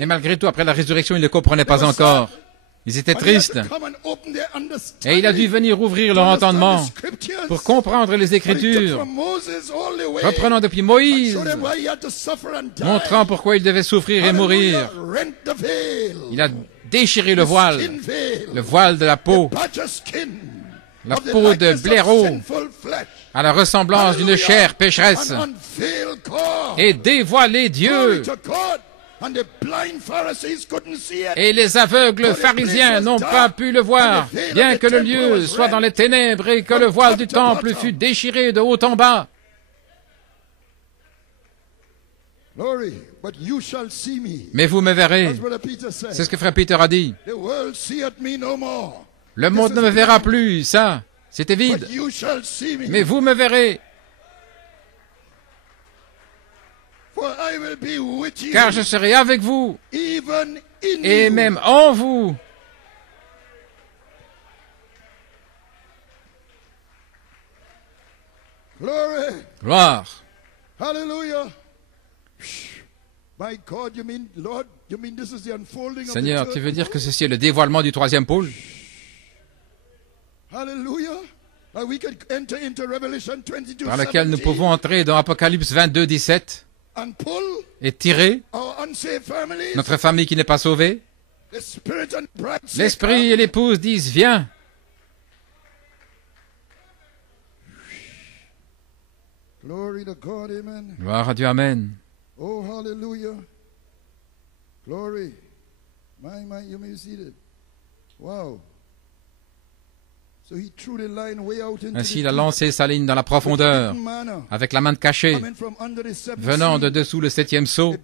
Et malgré tout, après la résurrection, ils ne comprenaient pas encore. Ils étaient tristes. Et il a dû venir ouvrir leur entendement pour comprendre les Écritures, reprenant depuis Moïse, montrant pourquoi il devait souffrir et mourir. Il a déchiré le voile de la peau de blaireau, à la ressemblance d'une chair pécheresse, et dévoilé Dieu. Et les aveugles pharisiens n'ont pas pu le voir, bien que le lieu soit dans les ténèbres et que le voile du temple fût déchiré de haut en bas. Mais vous me verrez. C'est ce que frère Peter a dit. Le monde ne me verra plus, ça, c'était vide. Mais vous me verrez. Car je serai avec vous, et même en vous. Gloire. Seigneur, tu veux dire que ceci est le dévoilement du 3e pôle? par lequel nous pouvons entrer dans Apocalypse 22, 17 et tirer notre famille qui n'est pas sauvée. L'Esprit et l'épouse disent, viens. Gloire à Dieu, amen. Oh, hallelujah. Glory. My, you may be seated. Wow. Ainsi, il a lancé sa ligne dans la profondeur, avec la main cachée, venant de dessous le septième sceau,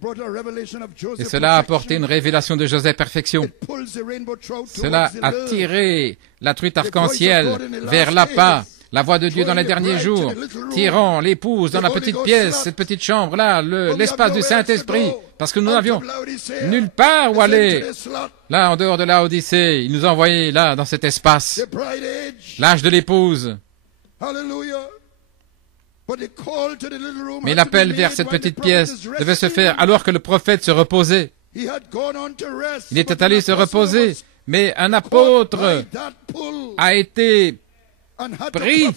et cela a apporté une révélation de Joseph perfection. Cela a tiré la truite arc-en-ciel vers l'appât, la voix de Dieu dans les derniers jours, tirant l'épouse dans la petite pièce, cette petite chambre-là, l'espace du Saint-Esprit, parce que nous n'avions nulle part où aller. Là, en dehors de la Odyssée, il nous a envoyés là, dans cet espace, l'âge de l'épouse. Mais l'appel vers cette petite pièce devait se faire alors que le prophète se reposait. Il était allé se reposer, mais un apôtre a été pris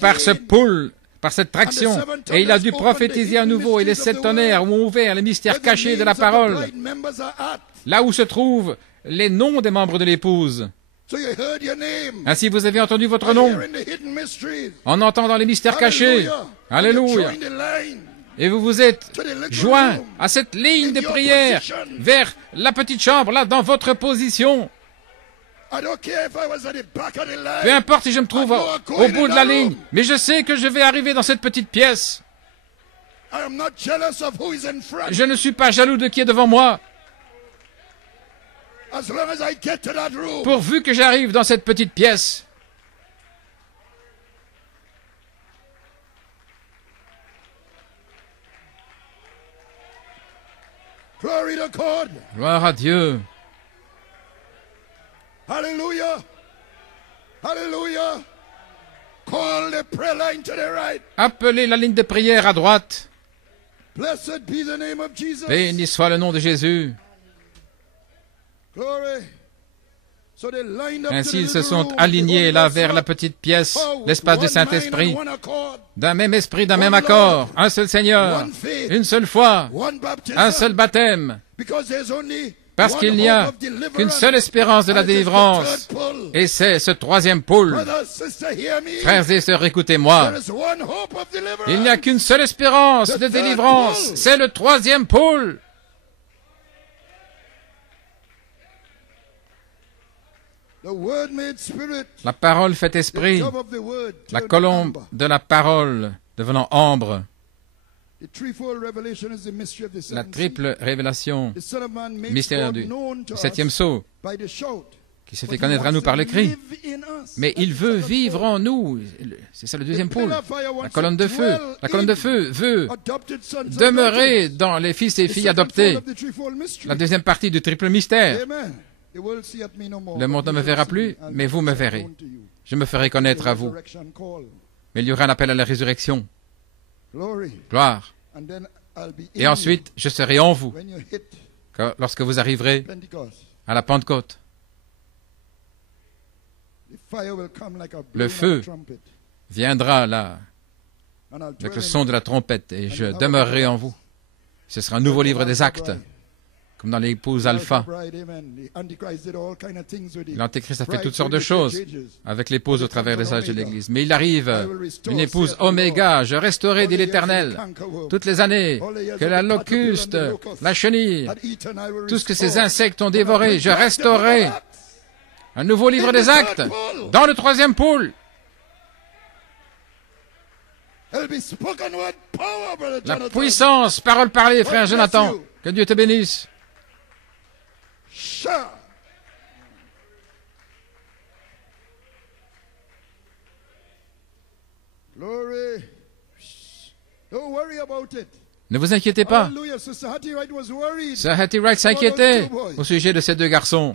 par ce poule, par cette traction, et il a dû prophétiser à nouveau, et les 7 tonnerres ont ouvert les mystères cachés de la parole, là où se trouvent les noms des membres de l'épouse. Ainsi vous avez entendu votre nom, en entendant les mystères cachés. Alléluia. Et vous vous êtes joint à cette ligne de prière vers la petite chambre, là, dans votre position. Peu importe si je me trouve au bout de la ligne, mais je sais que je vais arriver dans cette petite pièce. Je ne suis pas jaloux de qui est devant moi. Pourvu que j'arrive dans cette petite pièce. Gloire à Dieu. Hallelujah. Hallelujah. Call the prayer line to the right. Appelez la ligne de prière à droite. Blessed be the name of Jesus. Béni soit le nom de Jésus. Glory. Ainsi, ils se sont alignés là vers la petite pièce, l'espace du Saint-Esprit, d'un même esprit, d'un même accord, un seul Seigneur, une seule foi, un seul baptême. Parce qu'il n'y a qu'une seule espérance de la délivrance, et c'est ce troisième pôle. Frères et sœurs, écoutez-moi. Il n'y a qu'une seule espérance de délivrance, c'est le troisième pôle. La parole fait esprit, la colombe de la parole devenant ambre. La triple révélation, mystère du septième sceau, qui s'est fait connaître à nous par le cri. Mais il veut vivre en nous. C'est ça le deuxième pôle. La colonne de feu. La colonne de feu veut demeurer dans les fils et filles adoptés. La deuxième partie du triple mystère. Le monde ne me verra plus, mais vous me verrez. Je me ferai connaître à vous. Mais il y aura un appel à la résurrection. Gloire. Et ensuite, je serai en vous lorsque vous arriverez à la Pentecôte. Le feu viendra là, avec le son de la trompette, et je demeurerai en vous. Ce sera un nouveau livre des actes, comme dans l'épouse Alpha. L'Antéchrist a fait toutes sortes de choses avec l'épouse au travers des âges de l'Église. Mais il arrive une épouse Oméga. Je resterai, dit l'Éternel, toutes les années que la locuste, la chenille, tout ce que ces insectes ont dévoré, je restaurerai. Un nouveau livre des actes dans le troisième pôle. La puissance, parole parlée, frère Jonathan. Que Dieu te bénisse. Ne vous inquiétez pas. Sir Hattie Wright s'inquiétait au sujet de ces deux garçons.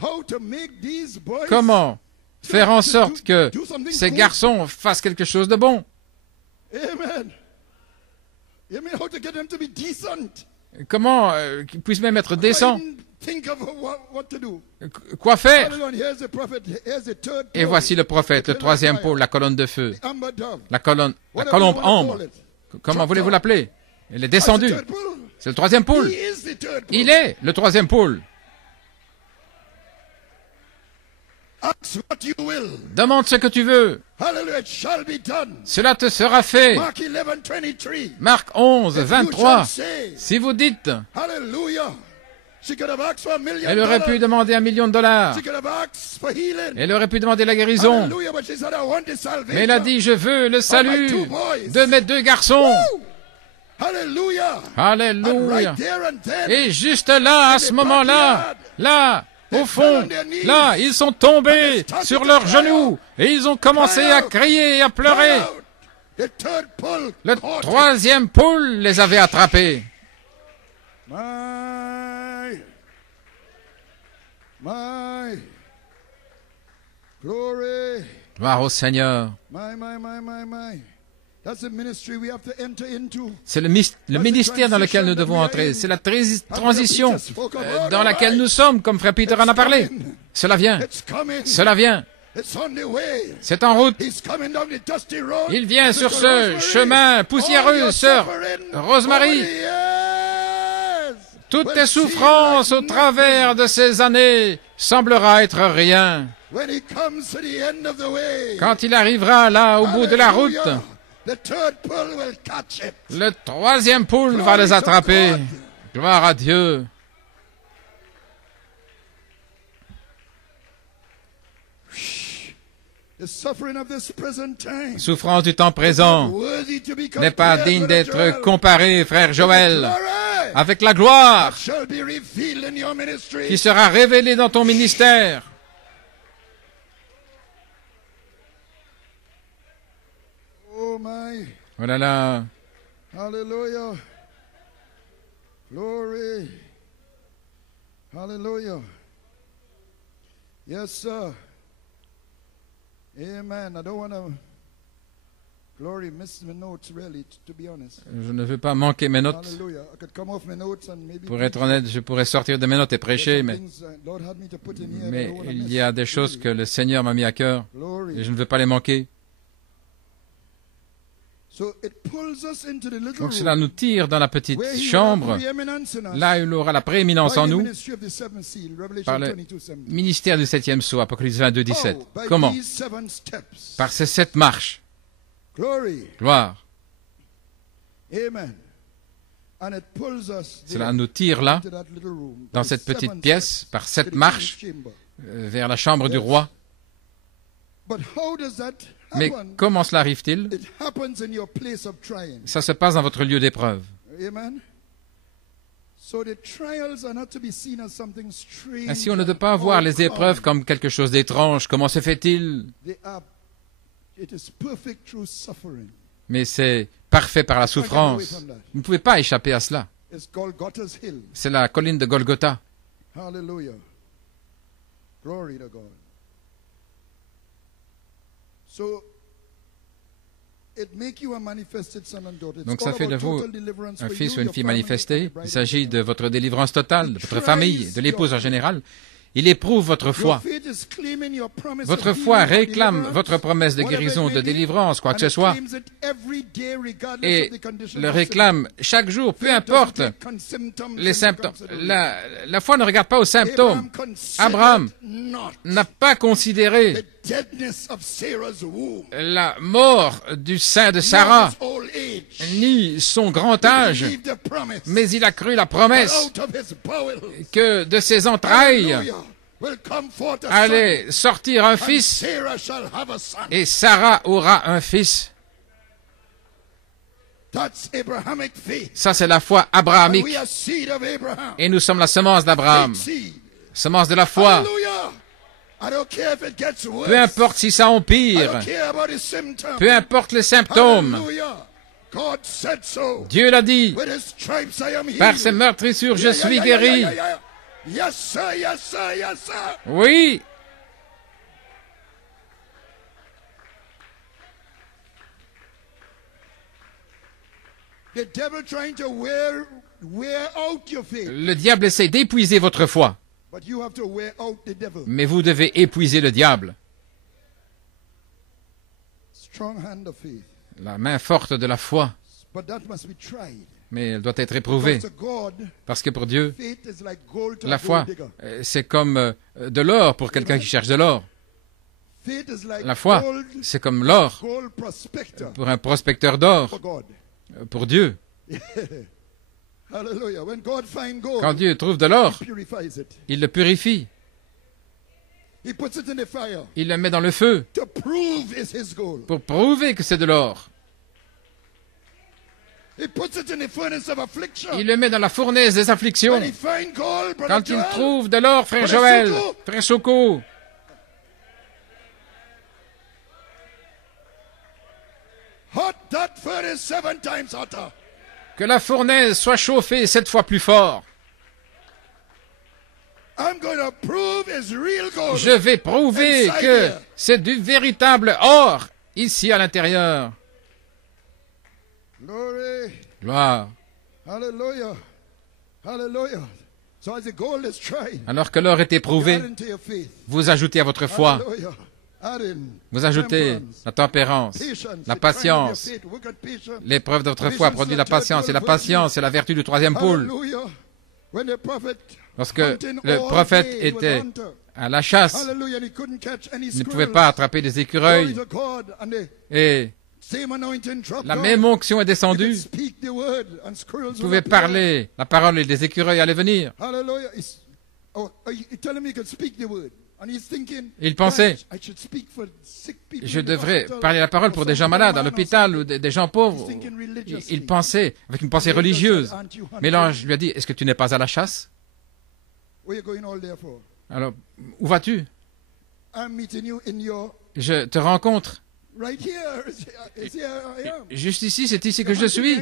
Comment faire en sorte que ces garçons fassent quelque chose de bon? Comment qu'ils puissent même être décents? Quoi faire? Et voici le prophète, le troisième pôle, la colonne de feu, la colombe ambre. Comment voulez-vous l'appeler? Elle est descendue. C'est le troisième pôle. Il est le troisième pôle. Demande ce que tu veux. Cela te sera fait. Marc 11, 23. Si vous dites, elle aurait pu demander $1 million. Elle aurait pu demander la guérison. Mais elle a dit, je veux le salut de mes 2 garçons. Alléluia. Et juste là, à ce moment-là, là, au fond, là, ils sont tombés sur leurs genoux et ils ont commencé à crier et à pleurer. Le troisième pôle les avait attrapés. Gloire au Seigneur. C'est le ministère dans lequel nous devons entrer. C'est la transition dans laquelle nous sommes, comme Frère Peter en a parlé. Cela vient. Cela vient. C'est en route. Il vient sur ce chemin poussiéreux, sœur Rosemary. Toutes tes souffrances au travers de ces années semblera être rien. Quand il arrivera là, au bout de la route, le troisième pôle va les attraper. Gloire à Dieu. Souffrance du temps présent n'est pas digne d'être comparée, frère Joël, avec la gloire qui sera révélée dans ton ministère. Oh là là. Hallelujah. Glory. Hallelujah. Yes, sir. Amen. I don't want to miss my notes, really, to be honest. Je ne veux pas manquer mes notes. Pour être honnête, je pourrais sortir de mes notes et prêcher, mais il y a des choses que le Seigneur m'a mis à cœur et je ne veux pas les manquer. Donc cela nous tire dans la petite chambre, là où il aura la prééminence en nous, par le ministère du 7e sceau, Apocalypse 22, 17. Comment? Par ces 7 marches. Gloire. Cela nous tire là, dans cette petite pièce, par 7 marches, vers la chambre du roi. Mais comment cela arrive-t-il? Ça se passe dans votre lieu d'épreuve. Ainsi, on ne doit pas voir les épreuves comme quelque chose d'étrange. Comment se fait-il? Mais c'est parfait par la souffrance. Vous ne pouvez pas échapper à cela. C'est la colline de Golgotha. Hallelujah. Glory to God. Donc ça fait de vous un fils ou une fille manifesté. Il s'agit de votre délivrance totale, de votre famille, de l'épouse en général. Il éprouve votre foi. Votre foi réclame votre promesse de guérison, de délivrance, quoi que ce soit, et le réclame chaque jour, peu importe les symptômes. La foi ne regarde pas aux symptômes. Abraham n'a pas considéré la mort du sein de Sarah, ni son grand âge, mais il a cru la promesse que de ses entrailles allait sortir un fils et Sarah aura un fils. Ça, c'est la foi abrahamique. Et nous sommes la semence d'Abraham, semence de la foi. Peu importe si ça empire, peu importe les symptômes, Dieu l'a dit, par ses meurtrissures je suis guéri. Oui. Le diable essaie d'épuiser votre foi, mais vous devez épuiser le diable. La main forte de la foi, mais elle doit être éprouvée, parce que pour Dieu, la foi, c'est comme de l'or pour quelqu'un qui cherche de l'or. La foi, c'est comme l'or pour un prospecteur d'or, pour Dieu. Quand Dieu trouve de l'or, il le purifie. Il le met dans le feu pour prouver que c'est de l'or. Il le met dans la fournaise des afflictions. Quand il trouve de l'or, frère Joël, frère Soko, que la fournaise soit chauffée 7 fois plus fort. Je vais prouver que c'est du véritable or ici à l'intérieur. Gloire. Alors que l'or est éprouvé, vous ajoutez à votre foi. Vous ajoutez la tempérance, la patience. L'épreuve de votre foi produit la patience, et la patience, c'est la vertu du troisième pôle. Lorsque le prophète était à la chasse, il ne pouvait pas attraper des écureuils. Et la même onction est descendue. Vous pouvez parler la parole et des écureuils allaient venir. Il pensait, je devrais parler la parole pour des gens malades à l'hôpital ou des gens pauvres. Il pensait, avec une pensée religieuse. Mais l'ange lui a dit, est-ce que tu n'es pas à la chasse? Alors, où vas-tu? Je te rencontre. Juste ici, c'est ici que je suis.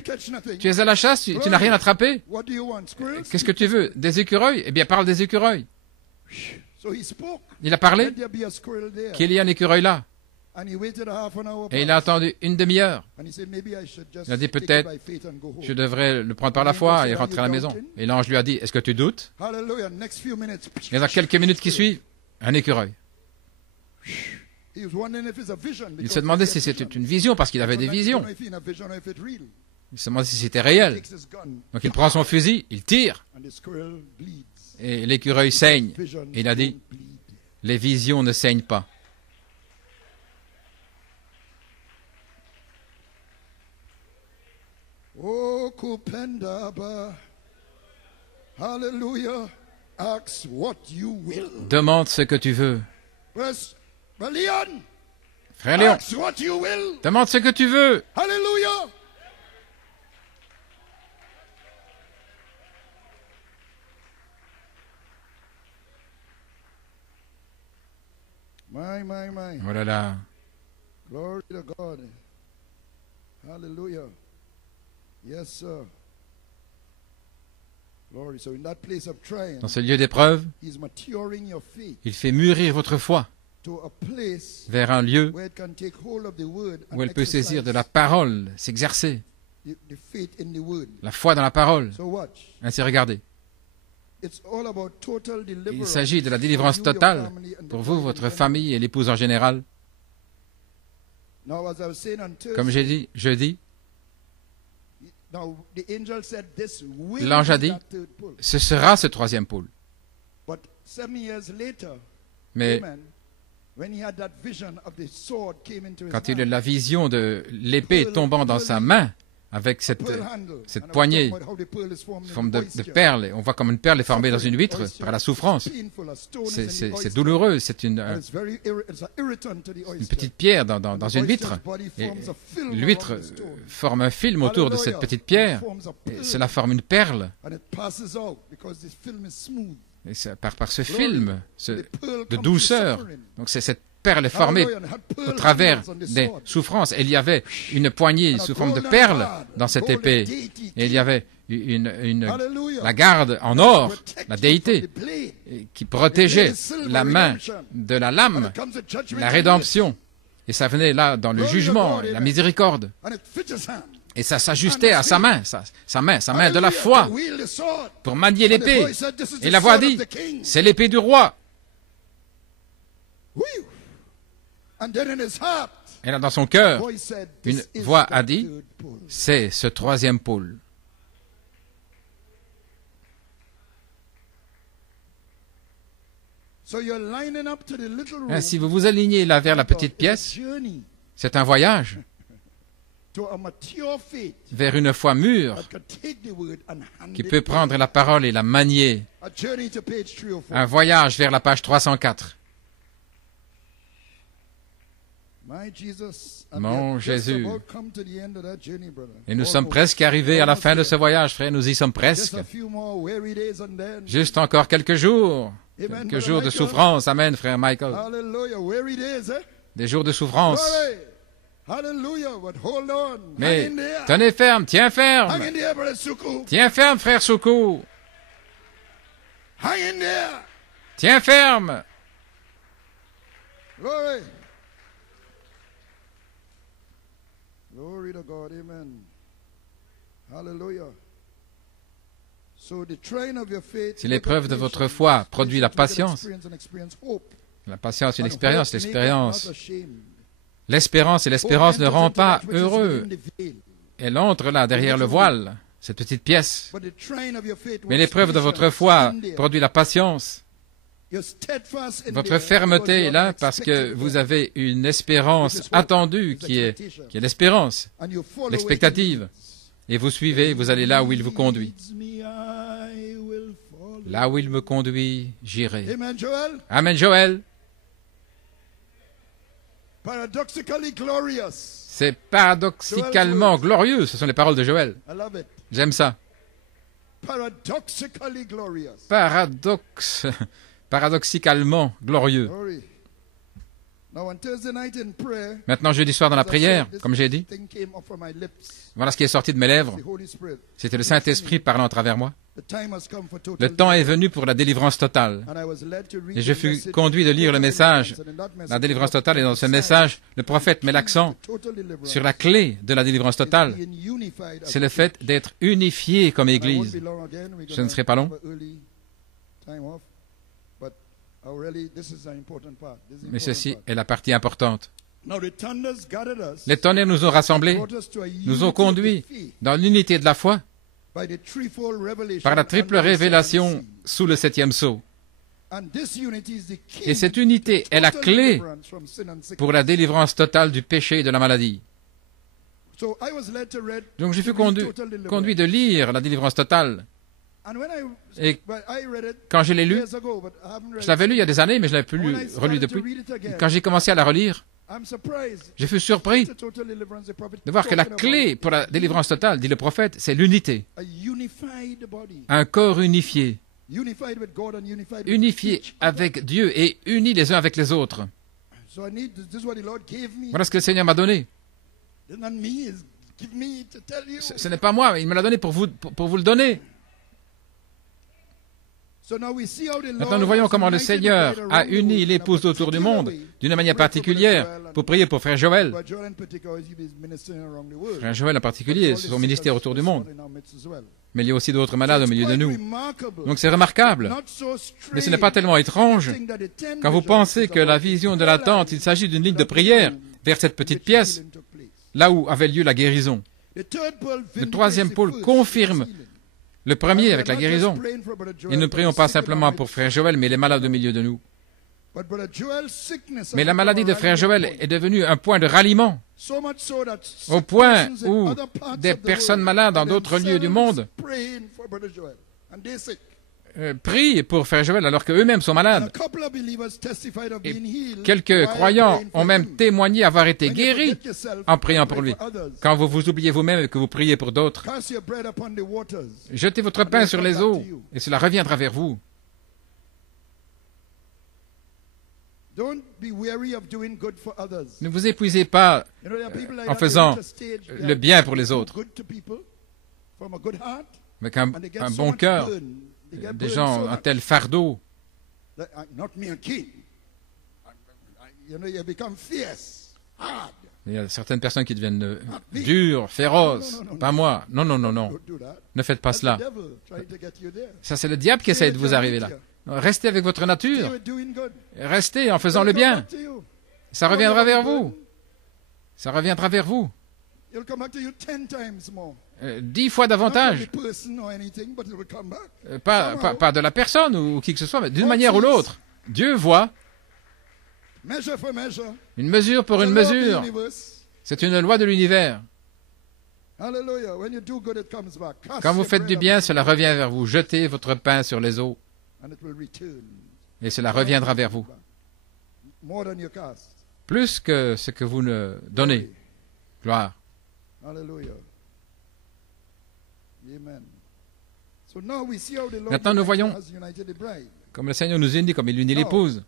Tu es à la chasse, tu n'as rien attrapé. Qu'est-ce que tu veux? Des écureuils? Eh bien, parle des écureuils. Il a parlé qu'il y a un écureuil là. Et il a attendu une demi-heure. Il a dit peut-être, je devrais le prendre par la foi et rentrer à la maison. Et l'ange lui a dit, est-ce que tu doutes? Et dans quelques minutes qui suivent, un écureuil. Il se demandait si c'était une vision, parce qu'il avait des visions. Il se demandait si c'était réel. Donc il prend son fusil, il tire. Et l'écureuil saigne. Et il a dit, les visions ne saignent pas. Oh, Kupendaba. Hallelujah. Ask what you will. Demande ce que tu veux. Leon. Frère Léon, Ask what you will. demande ce que tu veux. Hallelujah. My. Oh là là. Glory to God. Hallelujah. Yes, sir. Glory. So in that place of triumph, Dans ce lieu d'épreuve, he's maturing your faith il fait mûrir votre foi to a place vers un lieu where it can take hold of the word où and elle peut saisir de la exercise parole, s'exercer. the faith in the word. La foi dans la parole. So watch. Ainsi, regardez. It's all about total Il deliverance s'agit de la for délivrance you, your totale family, and the pour vous, bride votre in famille et l'épouse en général. Now, as I was saying on Thursday, Comme j'ai dit jeudi, now the angel said this will l'ange a be dit, that third pull. ce sera ce troisième pôle. But 7 years later, Mais amen, when he had that vision of the sword came into his quand il a hand, la vision de l'épée tombant dans sa main, avec cette pearl handle, cette and I was poignée talking about how the pearl is formed in forme the de oyster. perle, et on voit comme une perle est formée dans une huître par la souffrance. Painful, a stone is in the C'est oyster, douloureux, c'est and it's an irritant to the une oyster. petite pierre dans And the une oyster's huître. body Et forms a film l'huître around the stone. forme un film autour de cette Hallelujah. petite pierre. It forms a Et pearl, cela forme une perle. and it passes out because this film is smooth. Et par ce film The pearl de comes douceur. to suffering. Donc cette perle est formée Hallelujah, and it had pearl au travers handles on the des sword. souffrances. Et il y avait une poignée sous forme de perles dans cette épée. Et il y avait Hallelujah. la garde en or, la déité, From the blade. qui protégeait la main de la lame, Comes the judgment la on rédemption. Et ça venait là dans le jugement, et la miséricorde. this, and it fits his hand. Et ça s'ajustait à sa main, sa main de la foi, pour manier l'épée. Et la voix dit, c'est l'épée du roi. Et là, dans son cœur, une voix a dit, c'est ce troisième pôle. Si vous vous alignez là vers la petite pièce, c'est un voyage vers une foi mûre qui peut prendre la parole et la manier. Un voyage vers la page 304. Mon Jésus. Et nous sommes presque arrivés à la fin de ce voyage, frère. Nous y sommes presque. Juste encore quelques jours. Quelques jours de souffrance. Amen, frère Michael. Des jours de souffrance. Mais tenez ferme, tiens ferme. Tiens ferme, frère Soukou. Tiens ferme. Glory to God, amen. Hallelujah. Si l'épreuve de votre foi produit la patience et l'expérience, l'espérance et l'espérance ne rend pas heureux. Elle entre là, derrière le voile, cette petite pièce. Mais l'épreuve de votre foi produit la patience. Votre fermeté est là parce que vous avez une espérance attendue qui est l'espérance, l'expectative. Et vous suivez, vous allez là où il vous conduit. Là où il me conduit, j'irai. Amen, Joël. C'est paradoxalement glorieux. Ce sont les paroles de Joël. J'aime ça. Paradoxicalement glorieux. Maintenant, jeudi soir dans la prière, comme j'ai dit, voilà ce qui est sorti de mes lèvres. C'était le Saint-Esprit parlant à travers moi. Le temps est venu pour la délivrance totale. Et je fus conduit de lire le message, la délivrance totale, et dans ce message, le prophète met l'accent sur la clé de la délivrance totale. C'est le fait d'être unifié comme Église. Ce ne serait pas long. Mais ceci est la partie importante. Les tonnerres nous ont rassemblés, nous ont conduits dans l'unité de la foi par la triple révélation sous le septième sceau. Et cette unité est la clé pour la délivrance totale du péché et de la maladie. Donc je fus conduit de lire la délivrance totale. Et quand je l'ai lu, je l'avais lu il y a des années, mais je ne l'avais plus relu depuis. Quand j'ai commencé à la relire, je fus surpris de voir que la clé pour la délivrance totale, dit le prophète, c'est l'unité. Un corps unifié. Unifié avec Dieu et unis les uns avec les autres. Voilà ce que le Seigneur m'a donné. Ce n'est pas moi, il me l'a donné pour vous le donner. Maintenant, nous voyons comment le Seigneur a uni l'épouse autour du monde d'une manière particulière pour prier pour Frère Joël. Frère Joël en particulier, c'est son ministère autour du monde. Mais il y a aussi d'autres malades au milieu de nous. Donc c'est remarquable. Mais ce n'est pas tellement étrange quand vous pensez que la vision de la tente, il s'agit d'une ligne de prière vers cette petite pièce, là où avait lieu la guérison. Le troisième pôle confirme le premier avec la guérison. Et nous ne prions pas simplement pour Frère Joël, mais les malades au milieu de nous. Mais la maladie de Frère Joël est devenue un point de ralliement, au point où des personnes malades dans d'autres lieux du monde prient pour Frère Joël alors qu'eux-mêmes sont malades. Et quelques croyants ont même témoigné avoir été guéris en priant pour lui. Quand vous vous oubliez vous-même et que vous priez pour d'autres, jetez votre pain sur les eaux et cela reviendra vers vous. Ne vous épuisez pas en faisant le bien pour les autres. Avec un bon cœur, des gens ont un tel fardeau. Il y a certaines personnes qui deviennent dures, féroces. Pas moi. Non, non, non, non. Ne faites pas cela. Ça, c'est le diable qui essaie de vous arriver là. Restez avec votre nature. Restez en faisant le bien. Ça reviendra vers vous. Ça reviendra vers vous. 10 fois davantage. Pas de la personne ou qui que ce soit, mais d'une manière ou l'autre. Dieu voit. Une mesure pour une mesure. C'est une loi de l'univers. Quand vous faites du bien, cela revient vers vous. Jetez votre pain sur les eaux et cela reviendra vers vous. Plus que ce que vous ne donnez. Gloire. Maintenant, nous voyons comme le Seigneur nous unit, comme il unit l'épouse.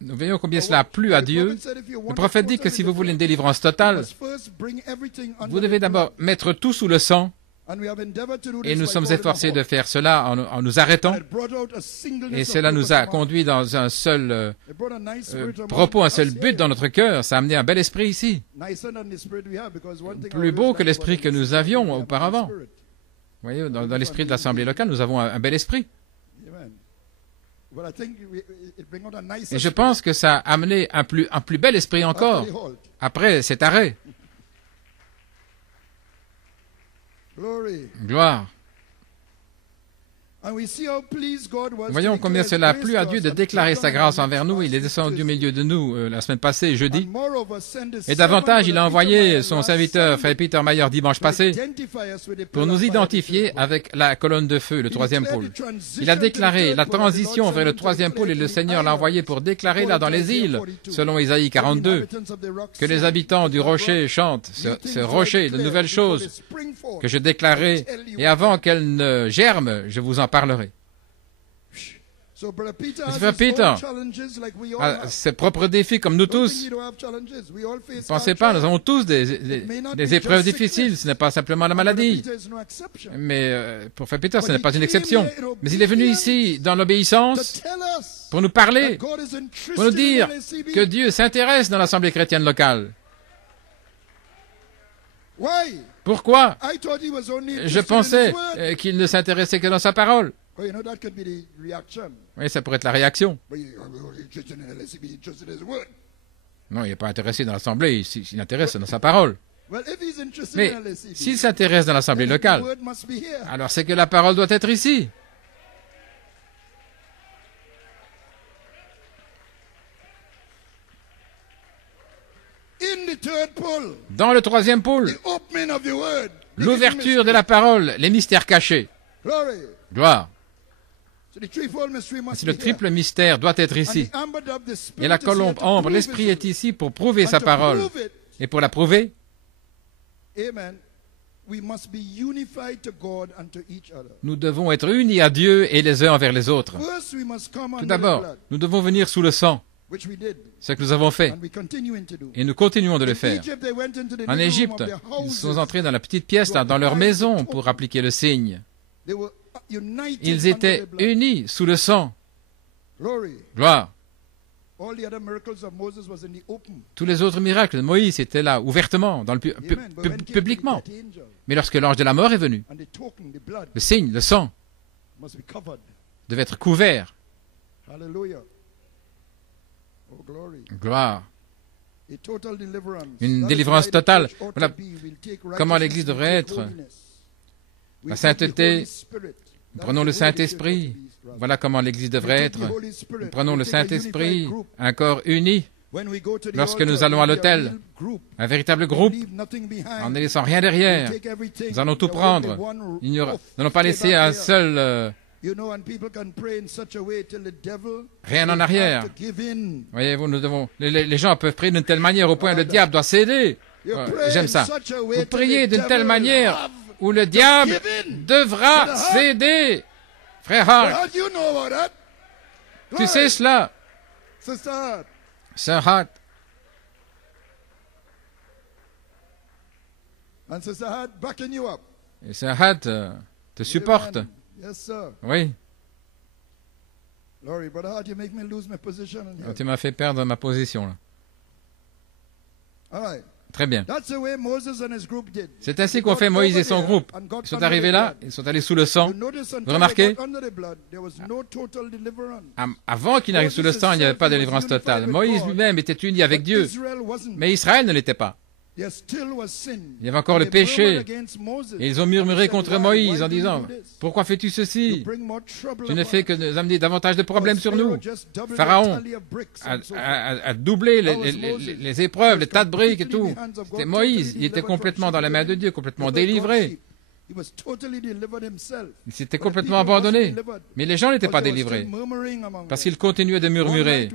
Nous voyons combien cela a plu à Dieu. Le prophète dit que si vous voulez une délivrance totale, vous devez d'abord mettre tout sous le sang. Et nous sommes efforcés de faire cela en nous arrêtant. Et cela nous a conduit dans un seul propos, un seul but dans notre cœur. Ça a amené un bel esprit ici. Plus beau que l'esprit que nous avions auparavant. Vous voyez, dans l'esprit de l'Assemblée locale, nous avons un bel esprit. Et je pense que ça a amené un plus bel esprit encore après cet arrêt. Gloire. Voyons combien cela a plu à Dieu de déclarer sa grâce envers nous. Il est descendu au milieu de nous la semaine passée, jeudi. Et davantage, il a envoyé son serviteur, frère Peter Mayer, dimanche passé, pour nous identifier avec la colonne de feu, le troisième pôle. Il a déclaré la transition vers le troisième pôle et le Seigneur l'a envoyé pour déclarer là dans les îles, selon Isaïe 42, que les habitants du rocher chantent, ce rocher, de nouvelles choses que je déclarerai, et avant qu'elles ne germent, je vous en parlerai. Frère Peter a ses propres défis comme nous tous. Ne pensez pas, nous avons tous des épreuves difficiles. Ce n'est pas simplement la maladie. Mais pour Frère Peter, ce n'est pas une exception. Mais il est venu ici dans l'obéissance pour nous parler, pour nous dire que Dieu s'intéresse dans l'Assemblée chrétienne locale. Pourquoi? Je pensais qu'il ne s'intéressait que dans sa parole. Oui, ça pourrait être la réaction. Non, il n'est pas intéressé dans l'Assemblée, il s'intéresse dans sa parole. Mais s'il s'intéresse dans l'Assemblée locale, alors c'est que la parole doit être ici. Dans le troisième pôle, l'ouverture de la parole, les mystères cachés. Gloire. C'est le triple mystère doit être ici. Et la colombe ambre, l'esprit est ici pour prouver sa parole. Et pour la prouver, nous devons être unis à Dieu et les uns envers les autres. Tout d'abord, nous devons venir sous le sang. Ce que nous avons fait. Et nous continuons de le faire. En Égypte, ils sont entrés dans la petite pièce, dans leur maison, pour appliquer le signe. Ils étaient unis sous le sang. Gloire. Tous les autres miracles de Moïse étaient là, ouvertement, publiquement. Mais lorsque l'ange de la mort est venu, le signe, le sang, devait être couvert. Gloire. Une délivrance totale. Voilà comment l'Église devrait être. La sainteté. Prenons le Saint-Esprit. Voilà comment l'Église devrait être. Prenons le Saint-Esprit, un corps uni. Lorsque nous allons à l'autel, un véritable groupe, en ne laissant rien derrière, nous allons tout prendre. Nous n'allons pas laisser un seul... rien en arrière. Voyez-vous, nous devons... Les gens peuvent prier d'une telle manière au point où le diable doit céder. J'aime ça. Vous priez d'une telle manière où le diable devra céder. Frère Hart, tu sais cela. Sœur Hart. Et Sœur Hart te supporte. Oui. Laurie, Brother Hart, you make me lose my position in here. Tu m'as fait perdre ma position là. All right. Très bien. That's the way Moses and his group did. C'est ainsi qu'ont fait Moïse et son groupe. Ils sont arrivés là, ils sont allés sous le sang. Vous remarquez, avant qu'ils n'arrivent sous le sang, il n'y avait pas de délivrance totale. Moïse lui-même était uni avec Dieu, mais Israël ne l'était pas. Il y avait encore le péché. Et ils ont murmuré contre Moïse en disant, « Pourquoi fais-tu ceci? Tu ne fais que nous amener davantage de problèmes sur nous. » Pharaon a doublé les épreuves, les tas de briques et tout. C'était Moïse. Il était complètement dans la main de Dieu, complètement délivré. Il s'était complètement abandonné. Mais les gens n'étaient pas délivrés, parce qu'ils continuaient de murmurer.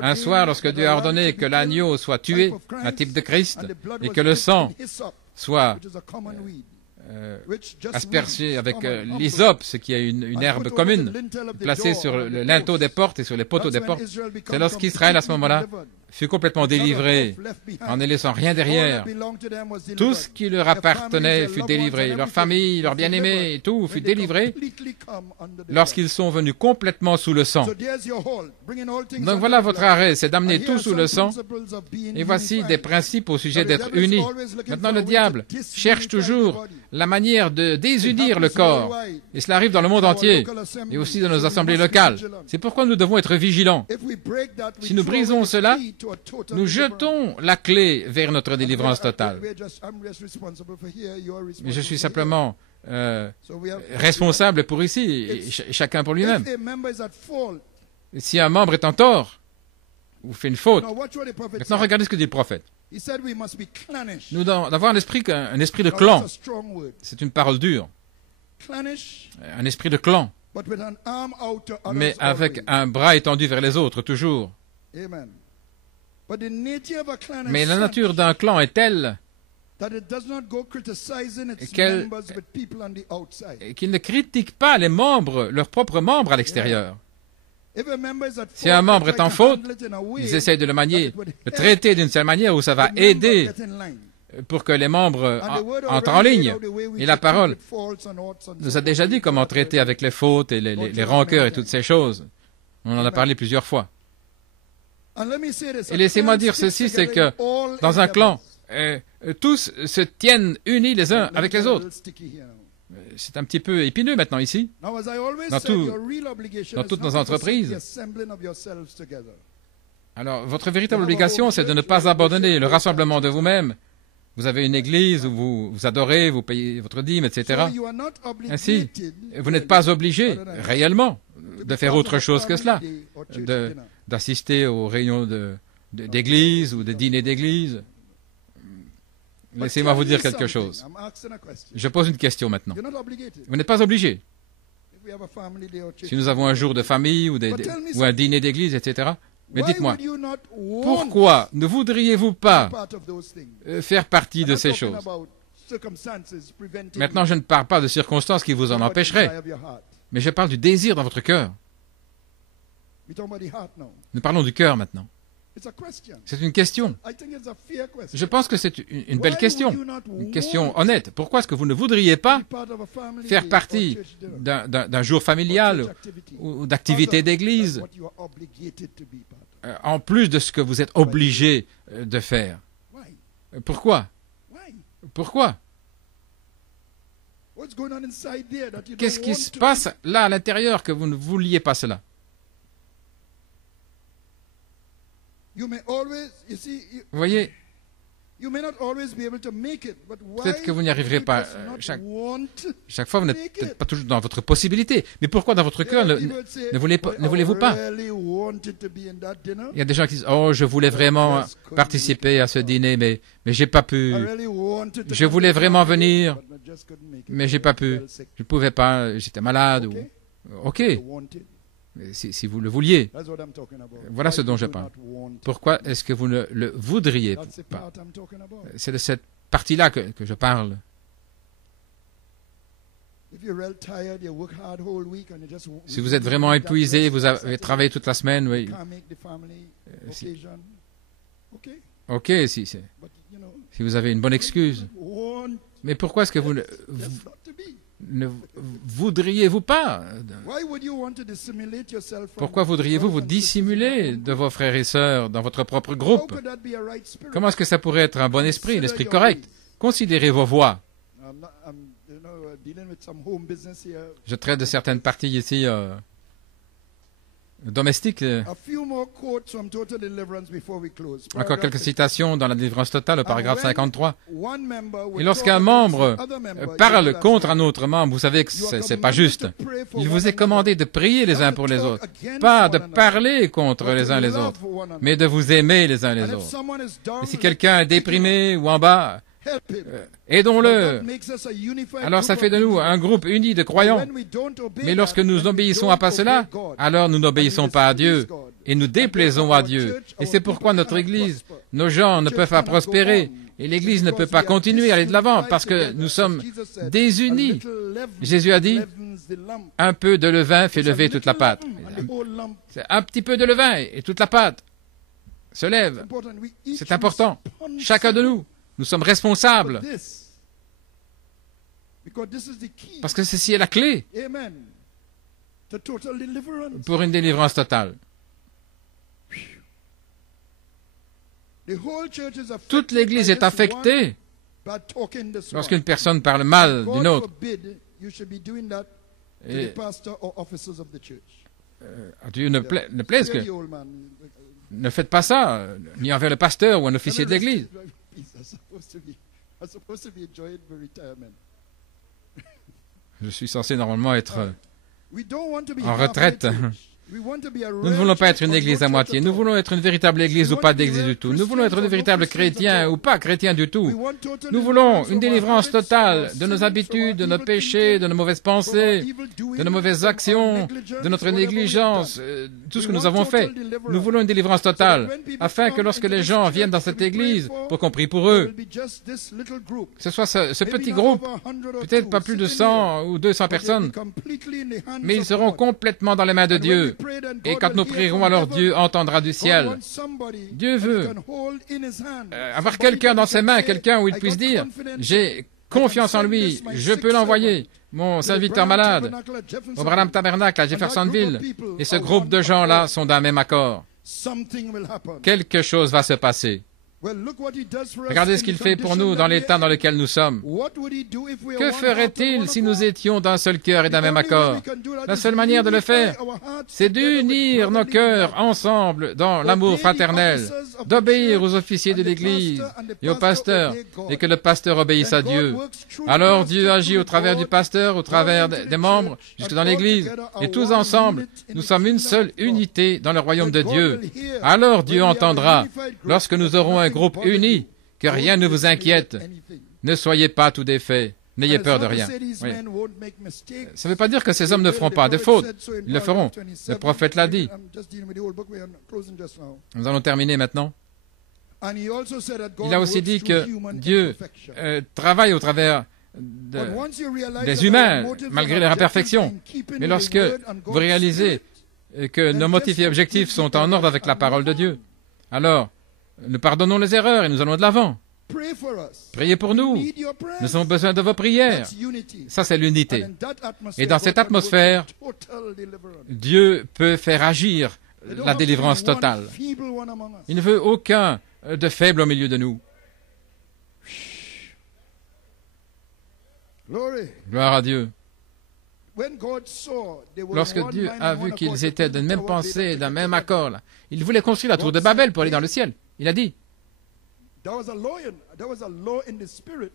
Un soir, lorsque Dieu a ordonné que l'agneau soit tué, un type de Christ, et que le sang soit aspergé avec l'hysope, ce qui est une herbe commune, placée sur le linteau des portes et sur les poteaux des portes, c'est lorsqu'Israël, à ce moment-là, fut complètement délivré, en ne laissant rien derrière. Tout ce qui leur appartenait fut délivré. Leur famille, leurs bien-aimés, tout fut délivré lorsqu'ils sont venus complètement sous le sang. Donc voilà votre arrêt, c'est d'amener tout sous le sang. Et voici des principes au sujet d'être unis. Maintenant, le diable cherche toujours la manière de désunir le corps. Et cela arrive dans le monde entier, et aussi dans nos assemblées locales. C'est pourquoi nous devons être vigilants. Si nous brisons cela, nous jetons la clé vers notre délivrance totale. Mais je suis simplement responsable pour ici, et chacun pour lui-même. Si un membre est en tort, ou fait une faute, maintenant regardez ce que dit le prophète. Nous devons avoir un esprit de clan. C'est une parole dure. Un esprit de clan. Mais avec un bras étendu vers les autres, toujours. Mais la nature d'un clan est telle qu'il ne critique pas les membres, leurs propres membres à l'extérieur. Si un membre est en faute, ils essayent de le manier, le traiter d'une seule manière où ça va aider pour que les membres entrent en ligne. Et la parole nous a déjà dit comment traiter avec les fautes et les rancœurs et toutes ces choses. On en a parlé plusieurs fois. Et laissez-moi dire ceci, c'est que dans un clan, tous se tiennent unis les uns avec les autres. C'est un petit peu épineux maintenant ici, dans toutes nos entreprises. Alors, votre véritable obligation, c'est de ne pas abandonner le rassemblement de vous-même. Vous avez une église où vous adorez, vous payez votre dîme, etc. Ainsi, vous n'êtes pas obligé, réellement, de faire autre chose que cela, d'assister aux réunions d'église ou de dîners d'église. Laissez-moi vous dire quelque chose. Je pose une question maintenant. Vous n'êtes pas obligé. Si nous avons un jour de famille ou un dîner d'église, etc., mais dites-moi, pourquoi ne voudriez-vous pas faire partie de ces choses? Maintenant, je ne parle pas de circonstances qui vous en empêcheraient, mais je parle du désir dans votre cœur. Nous parlons du cœur maintenant. C'est une question. Je pense que c'est une belle question, une question honnête. Pourquoi est-ce que vous ne voudriez pas faire partie d'un jour familial ou d'activité d'église en plus de ce que vous êtes obligé de faire? Pourquoi? Pourquoi? Qu'est-ce qui se passe là à l'intérieur que vous ne vouliez pas cela? Vous voyez, peut-être que vous n'y arriverez pas chaque fois, vous n'êtes peut-être pas toujours dans votre possibilité. Mais pourquoi dans votre cœur ne voulez-vous pas? Il y a des gens qui disent, oh, je voulais vraiment participer à ce dîner, mais j'ai pas pu. Je voulais vraiment venir, mais j'ai pas pu. Je ne pouvais pas, j'étais malade. Ok. Si vous le vouliez. Voilà ce dont je parle. Pourquoi est-ce que vous ne le voudriez pas? C'est de cette partie-là que je parle. Si vous êtes vraiment épuisé, vous avez travaillé toute la semaine, oui. Ok, si vous avez une bonne excuse. Mais pourquoi est-ce que vous ne voudriez-vous pas? Pourquoi voudriez-vous vous dissimuler de vos frères et sœurs dans votre propre groupe? Comment est-ce que ça pourrait être un bon esprit, l'esprit correct? Considérez vos voies. Je traite de certaines parties ici domestiques. Encore quelques citations dans la délivrance totale au paragraphe 53. Et lorsqu'un membre parle contre un autre membre, vous savez que c'est pas juste. Il vous est commandé de prier les uns pour les autres. Pas de parler contre les uns les autres, mais de vous aimer les uns les autres. Et si quelqu'un est déprimé ou en bas, aidons-le. Alors ça fait de nous un groupe uni de croyants. Mais lorsque nous n'obéissons pas à cela, alors nous n'obéissons pas à Dieu et nous déplaisons à Dieu. Et c'est pourquoi notre Église, nos gens ne peuvent pas prospérer et l'Église ne peut pas continuer à aller de l'avant parce que nous sommes désunis. Jésus a dit, un peu de levain fait lever toute la pâte. C'est un petit peu de levain et toute la pâte se lève. C'est important. Chacun de nous. Nous sommes responsables. Parce que ceci est la clé pour une délivrance totale. Toute l'Église est affectée lorsqu'une personne parle mal d'une autre. Et à Dieu ne plaise que ne faites pas ça, ni envers le pasteur ou un officier de l'Église. Je suis censé normalement être en retraite. Nous ne voulons pas être une église à moitié. Nous voulons être une véritable église ou pas d'église du tout. Nous voulons être de véritables chrétiens ou pas chrétiens du tout. Nous voulons une délivrance totale de nos habitudes, de nos péchés, de nos mauvaises pensées, de nos mauvaises actions, de notre négligence, tout ce que nous avons fait. Nous voulons une délivrance totale, afin que lorsque les gens viennent dans cette église, pour qu'on prie pour eux, ce soit ce petit groupe, peut-être pas plus de 100 ou 200 personnes, mais ils seront complètement dans les mains de Dieu. Et quand nous prierons, alors Dieu entendra du ciel. Dieu veut avoir quelqu'un dans ses mains, quelqu'un où il puisse dire, j'ai confiance en lui, je peux l'envoyer. Mon serviteur malade, au Branham Tabernacle à Jeffersonville. Et ce groupe de gens-là sont d'un même accord. Quelque chose va se passer. Regardez ce qu'il fait pour nous dans l'état dans lequel nous sommes. Que ferait-il si nous étions d'un seul cœur et d'un même accord? La seule manière de le faire, c'est d'unir nos cœurs ensemble dans l'amour fraternel, d'obéir aux officiers de l'Église et aux pasteurs, et que le pasteur obéisse à Dieu. Alors Dieu agit au travers du pasteur, au travers des membres, jusque dans l'Église, et tous ensemble, nous sommes une seule unité dans le royaume de Dieu. Alors Dieu entendra, lorsque nous aurons un groupe uni, que rien ne vous inquiète. Ne soyez pas tout défaits. N'ayez peur de rien. Oui. Ça ne veut pas dire que ces hommes ne feront pas de fautes. Ils le feront. Le prophète l'a dit. Nous allons terminer maintenant. Il a aussi dit que Dieu travaille au travers des humains, malgré leur imperfection. Mais lorsque vous réalisez que nos motifs et objectifs sont en ordre avec la parole de Dieu, alors nous pardonnons les erreurs et nous allons de l'avant. Priez pour nous. Nous avons besoin de vos prières. Ça, c'est l'unité. Et dans cette atmosphère, Dieu peut faire agir la délivrance totale. Il ne veut aucun de faible au milieu de nous. Gloire à Dieu. Lorsque Dieu a vu qu'ils étaient d'une même pensée, d'un même accord, là, il voulait construire la tour de Babel pour aller dans le ciel. Il a dit,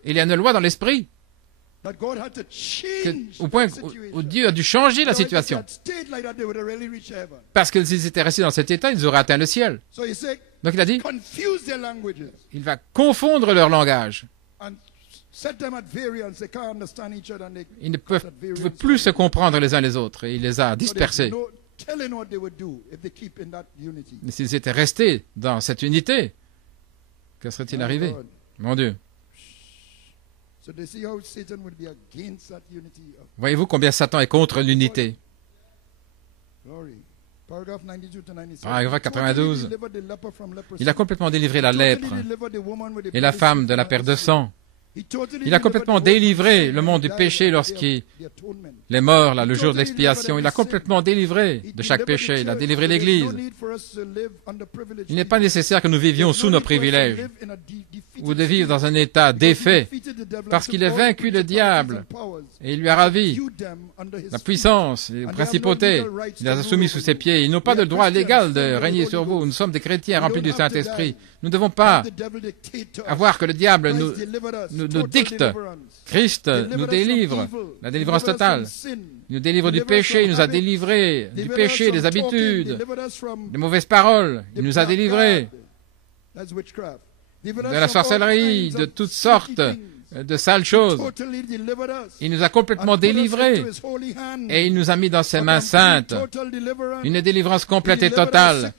il y a une loi dans l'esprit, au point où Dieu a dû changer la situation. Parce que s'ils étaient restés dans cet état, ils auraient atteint le ciel. Donc il a dit, il va confondre leur langage. Ils ne peuvent plus se comprendre les uns les autres et il les a dispersés. Mais s'ils étaient restés dans cette unité, que serait-il arrivé? Mon Dieu. Voyez-vous combien Satan est contre l'unité? Paragraphe 92. Il a complètement délivré la lèpre et la femme de la perte de sang. Il a complètement délivré le monde du péché lorsqu'il est mort, là, le jour de l'expiation. Il a complètement délivré de chaque péché. Il a délivré l'Église. Il n'est pas nécessaire que nous vivions sous nos privilèges ou de vivre dans un état défait, parce qu'il a vaincu le diable et il lui a ravi la puissance et la principauté. Il les a soumis sous ses pieds. Ils n'ont pas de droit légal de régner sur vous. Nous sommes des chrétiens remplis du Saint-Esprit. Nous ne devons pas avoir que le diable nous dicte. Christ nous délivre, la délivrance totale. Il nous délivre du péché, il nous a délivrés du péché, des habitudes, des mauvaises paroles. Il nous a délivrés de la sorcellerie, de toutes sortes de sales choses. Il nous a complètement délivrés et il nous a mis dans ses mains saintes. Une délivrance complète et totale.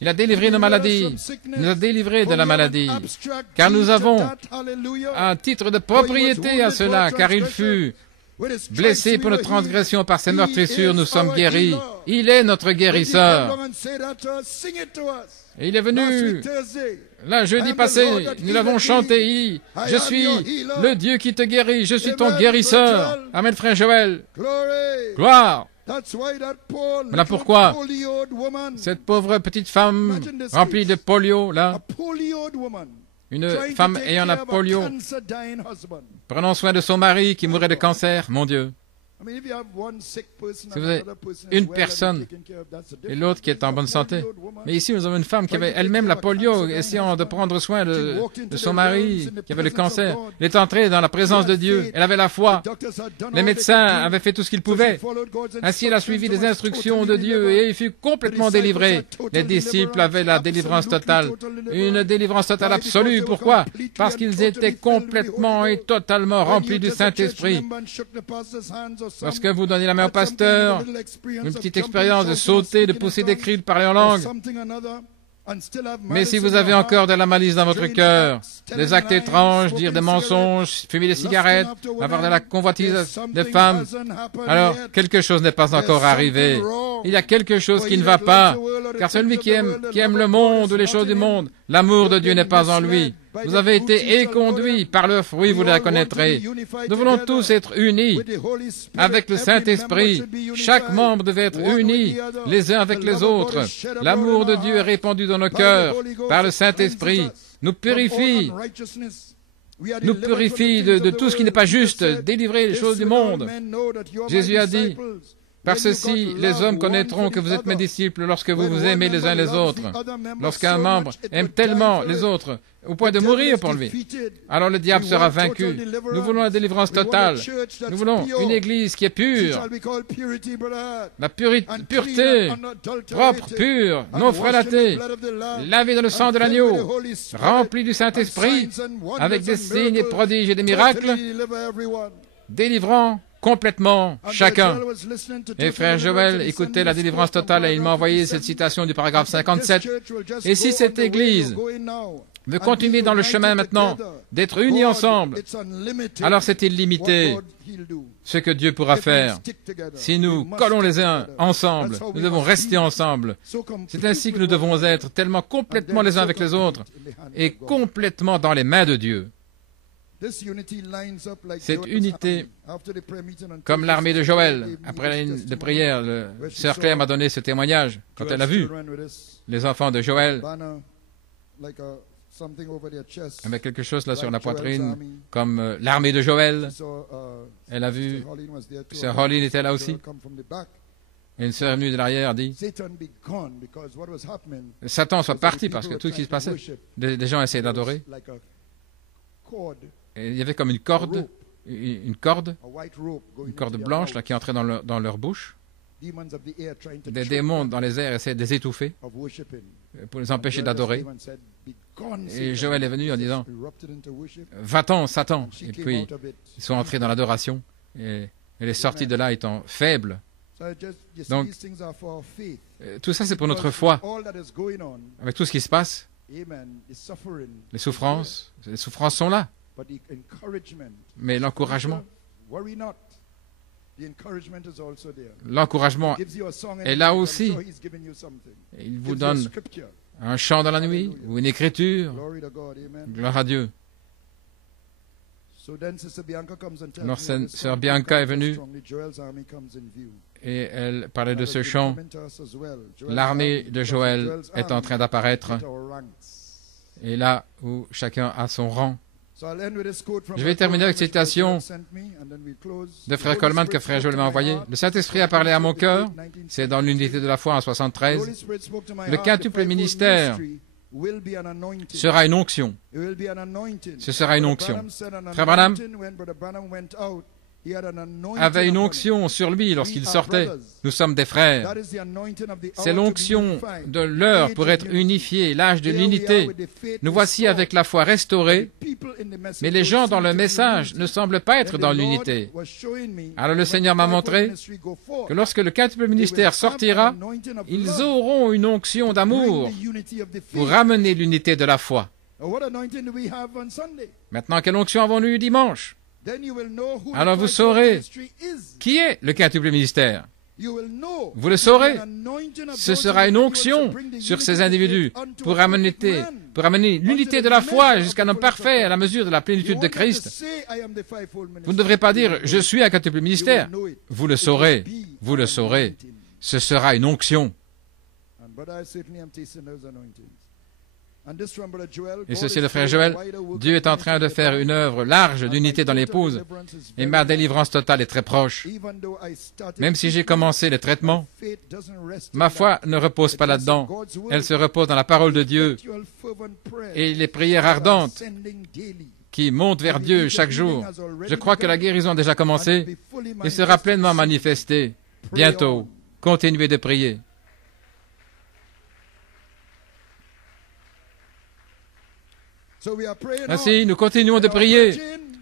Il a délivré nos maladies. Il nous a délivrés de la maladie. Car nous avons un titre de propriété à cela, car il fut blessé pour nos transgressions, par ses meurtrissures, nous sommes guéris. Il est notre guérisseur. Et il est venu, là, jeudi passé, nous l'avons chanté, je suis le Dieu qui te guérit, je suis ton guérisseur. Amen, frère Joël. Gloire. Voilà pourquoi cette pauvre petite femme remplie de polio, là, une femme ayant la polio, prenant soin de son mari qui mourait de cancer, mon Dieu. Si vous avez une personne et l'autre qui est en bonne santé, mais ici nous avons une femme qui avait elle-même la polio, essayant de prendre soin de son mari qui avait le cancer. Elle est entrée dans la présence de Dieu, elle avait la foi. Les médecins avaient fait tout ce qu'ils pouvaient. Ainsi elle a suivi les instructions de Dieu et il fut complètement délivré. Les disciples avaient la délivrance totale, une délivrance totale absolue. Pourquoi? Parce qu'ils étaient complètement et totalement remplis du Saint-Esprit. Lorsque vous donnez la main au pasteur, une petite expérience de sauter, de pousser des cris, de parler en langue. Mais si vous avez encore de la malice dans votre cœur, des actes étranges, dire des mensonges, fumer des cigarettes, avoir de la convoitise de femmes, alors quelque chose n'est pas encore arrivé. Il y a quelque chose qui ne va pas, car celui qui aime le monde ou les choses du monde, l'amour de Dieu n'est pas en lui. Vous avez été éconduits par leurs fruits, vous les reconnaîtrez. Nous voulons tous être unis avec le Saint-Esprit. Chaque membre devait être uni les uns avec les autres. L'amour de Dieu est répandu dans nos cœurs par le Saint-Esprit. Nous purifie de tout ce qui n'est pas juste, délivrer les choses du monde. Jésus a dit, par ceci, les hommes connaîtront que vous êtes mes disciples lorsque vous vous aimez les uns les autres. Lorsqu'un membre aime tellement les autres, au point de mourir pour lui, alors le diable sera vaincu. Nous voulons la délivrance totale. Nous voulons une église qui est pure. La pureté, propre, pure, non frelatée, lavée dans le sang de l'agneau, remplie du Saint-Esprit, avec des signes et prodiges et des miracles, délivrant complètement chacun. Et frère Joël écoutait la délivrance totale et il m'a envoyé cette citation du paragraphe 57. Et si cette Église veut continuer dans le chemin maintenant, d'être unis ensemble, alors c'est illimité ce que Dieu pourra faire. Si nous collons les uns ensemble, nous devons rester ensemble. C'est ainsi que nous devons être, tellement complètement les uns avec les autres et complètement dans les mains de Dieu. Cette unité, comme l'armée de Joël, après la ligne de prière, Sœur Claire m'a donné ce témoignage quand elle a vu les enfants de Joël avec quelque chose là sur la poitrine, comme l'armée de Joël. Elle a vu, Sœur Holly était là aussi. Et une sœur venue de l'arrière a dit, Satan soit parti parce que tout ce qui se passait, des gens essayaient d'adorer. Et il y avait comme une corde blanche là, qui entrait dans leur bouche. Des démons dans les airs essayaient de les étouffer pour les empêcher d'adorer. Et Joël est venu en disant, va-t'en, Satan. Et puis, ils sont entrés dans l'adoration. Et elle est sortie de là étant faible. Donc, tout ça, c'est pour notre foi. Avec tout ce qui se passe, les souffrances sont là. Mais l'encouragement est là aussi. Il vous donne un chant dans la nuit ou une écriture. Gloire à Dieu. Alors, sœur Bianca est venue et elle parlait de ce chant. L'armée de Joël est en train d'apparaître. Et là où chacun a son rang. Je vais terminer avec cette citation de frère Coleman que frère Joël m'a envoyé. Le Saint-Esprit a parlé à mon cœur, c'est dans l'unité de la foi en 73. Le quintuple ministère sera une onction. Ce sera une onction. Frère Branham avait une onction sur lui lorsqu'il sortait. Nous sommes des frères. C'est l'onction de l'heure pour être unifié, l'âge de l'unité. Nous voici avec la foi restaurée, mais les gens dans le message ne semblent pas être dans l'unité. Alors le Seigneur m'a montré que lorsque le quintuple ministère sortira, ils auront une onction d'amour pour ramener l'unité de la foi. Maintenant, quelle onction avons-nous dimanche? Alors vous saurez qui est le quintuple ministère. Vous le saurez. Ce sera une onction sur ces individus pour amener l'unité de la foi jusqu'à un homme parfait à la mesure de la plénitude de Christ. Vous ne devrez pas dire « je suis un quintuple ministère ». Vous le saurez. Vous le saurez. Ce sera une onction. Et ceci est le frère Joël. Dieu est en train de faire une œuvre large d'unité dans l'épouse et ma délivrance totale est très proche. Même si j'ai commencé le traitement, ma foi ne repose pas là-dedans. Elle se repose dans la parole de Dieu et les prières ardentes qui montent vers Dieu chaque jour. Je crois que la guérison a déjà commencé et sera pleinement manifestée. Bientôt, continuez de prier. Ainsi, nous continuons de prier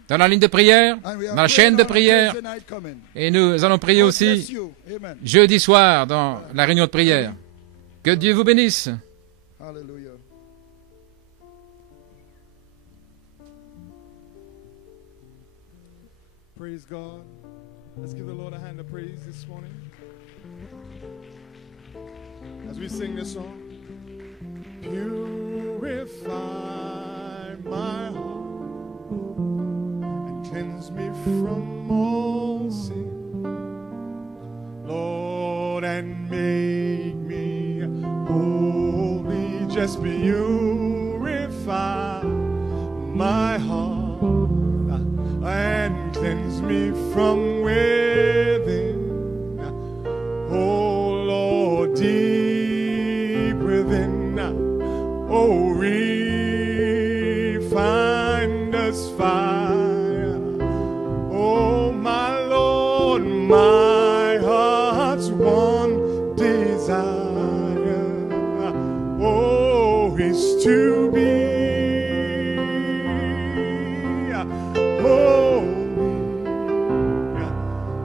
dans la ligne de prière, dans la chaîne de prière, et nous allons prier aussi jeudi soir dans la réunion de prière. Que Dieu vous bénisse. Hallelujah. Praise God. Let's give the Lord a hand of praise this morning. As we sing this song. Purify my heart and cleanse me from all sin, Lord, and make me holy. Just purify my heart and cleanse me from within, oh Lord, deep within. Oh, refine us fire. Oh, my Lord, my heart's one desire. Oh, is to be holy.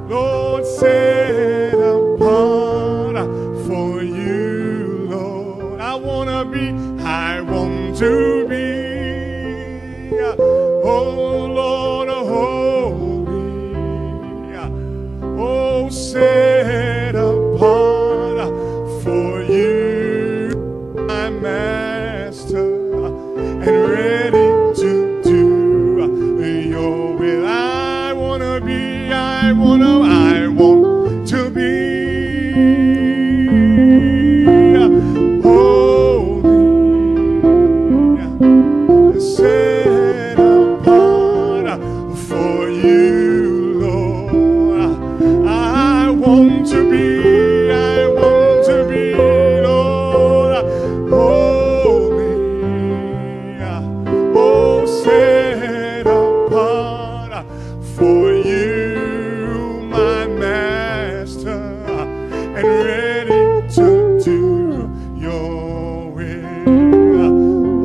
Lord, set apart for you, Lord. I want to be, oh Lord, holy, oh set apart for you, my Master, and ready to do your will. I want to be, I want to be. Set apart for you, Lord. I want to be, Lord, holy. Oh, set apart for you, my Master, and ready to do your will.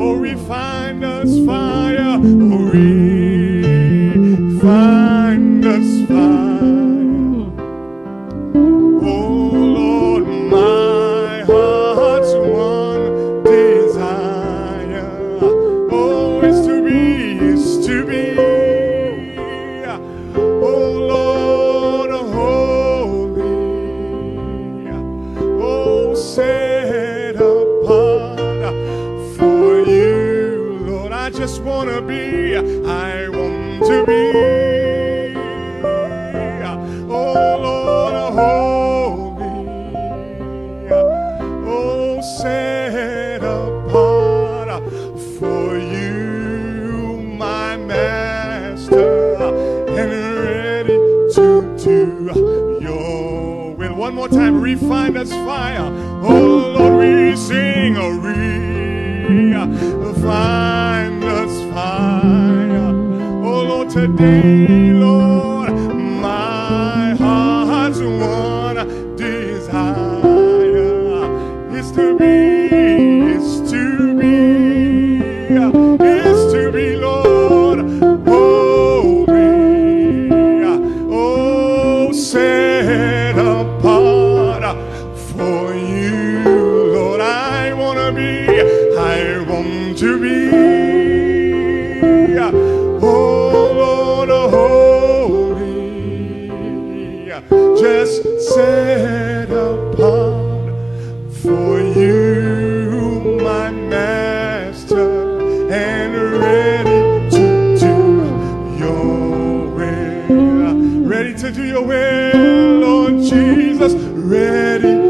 Oh, refine us fire, oh, refine us fire. Oh Lord, my heart's one desire. Oh, is to be. Oh Lord, holy. Oh, set apart for you. I just want to be, I want to be, oh Lord, holy, oh set apart for you, my Master, and ready to do your will. One more time, refine us fire. Oh Lord, we sing, refine us fire. Oh Lord, today, Lord, my heart's one desire is to be, Lord, holy, oh, set apart for you, Lord. I want to be, oh Lord, holy, just set apart for you, my Master, and ready to do your will. Ready to do your will, Lord Jesus, ready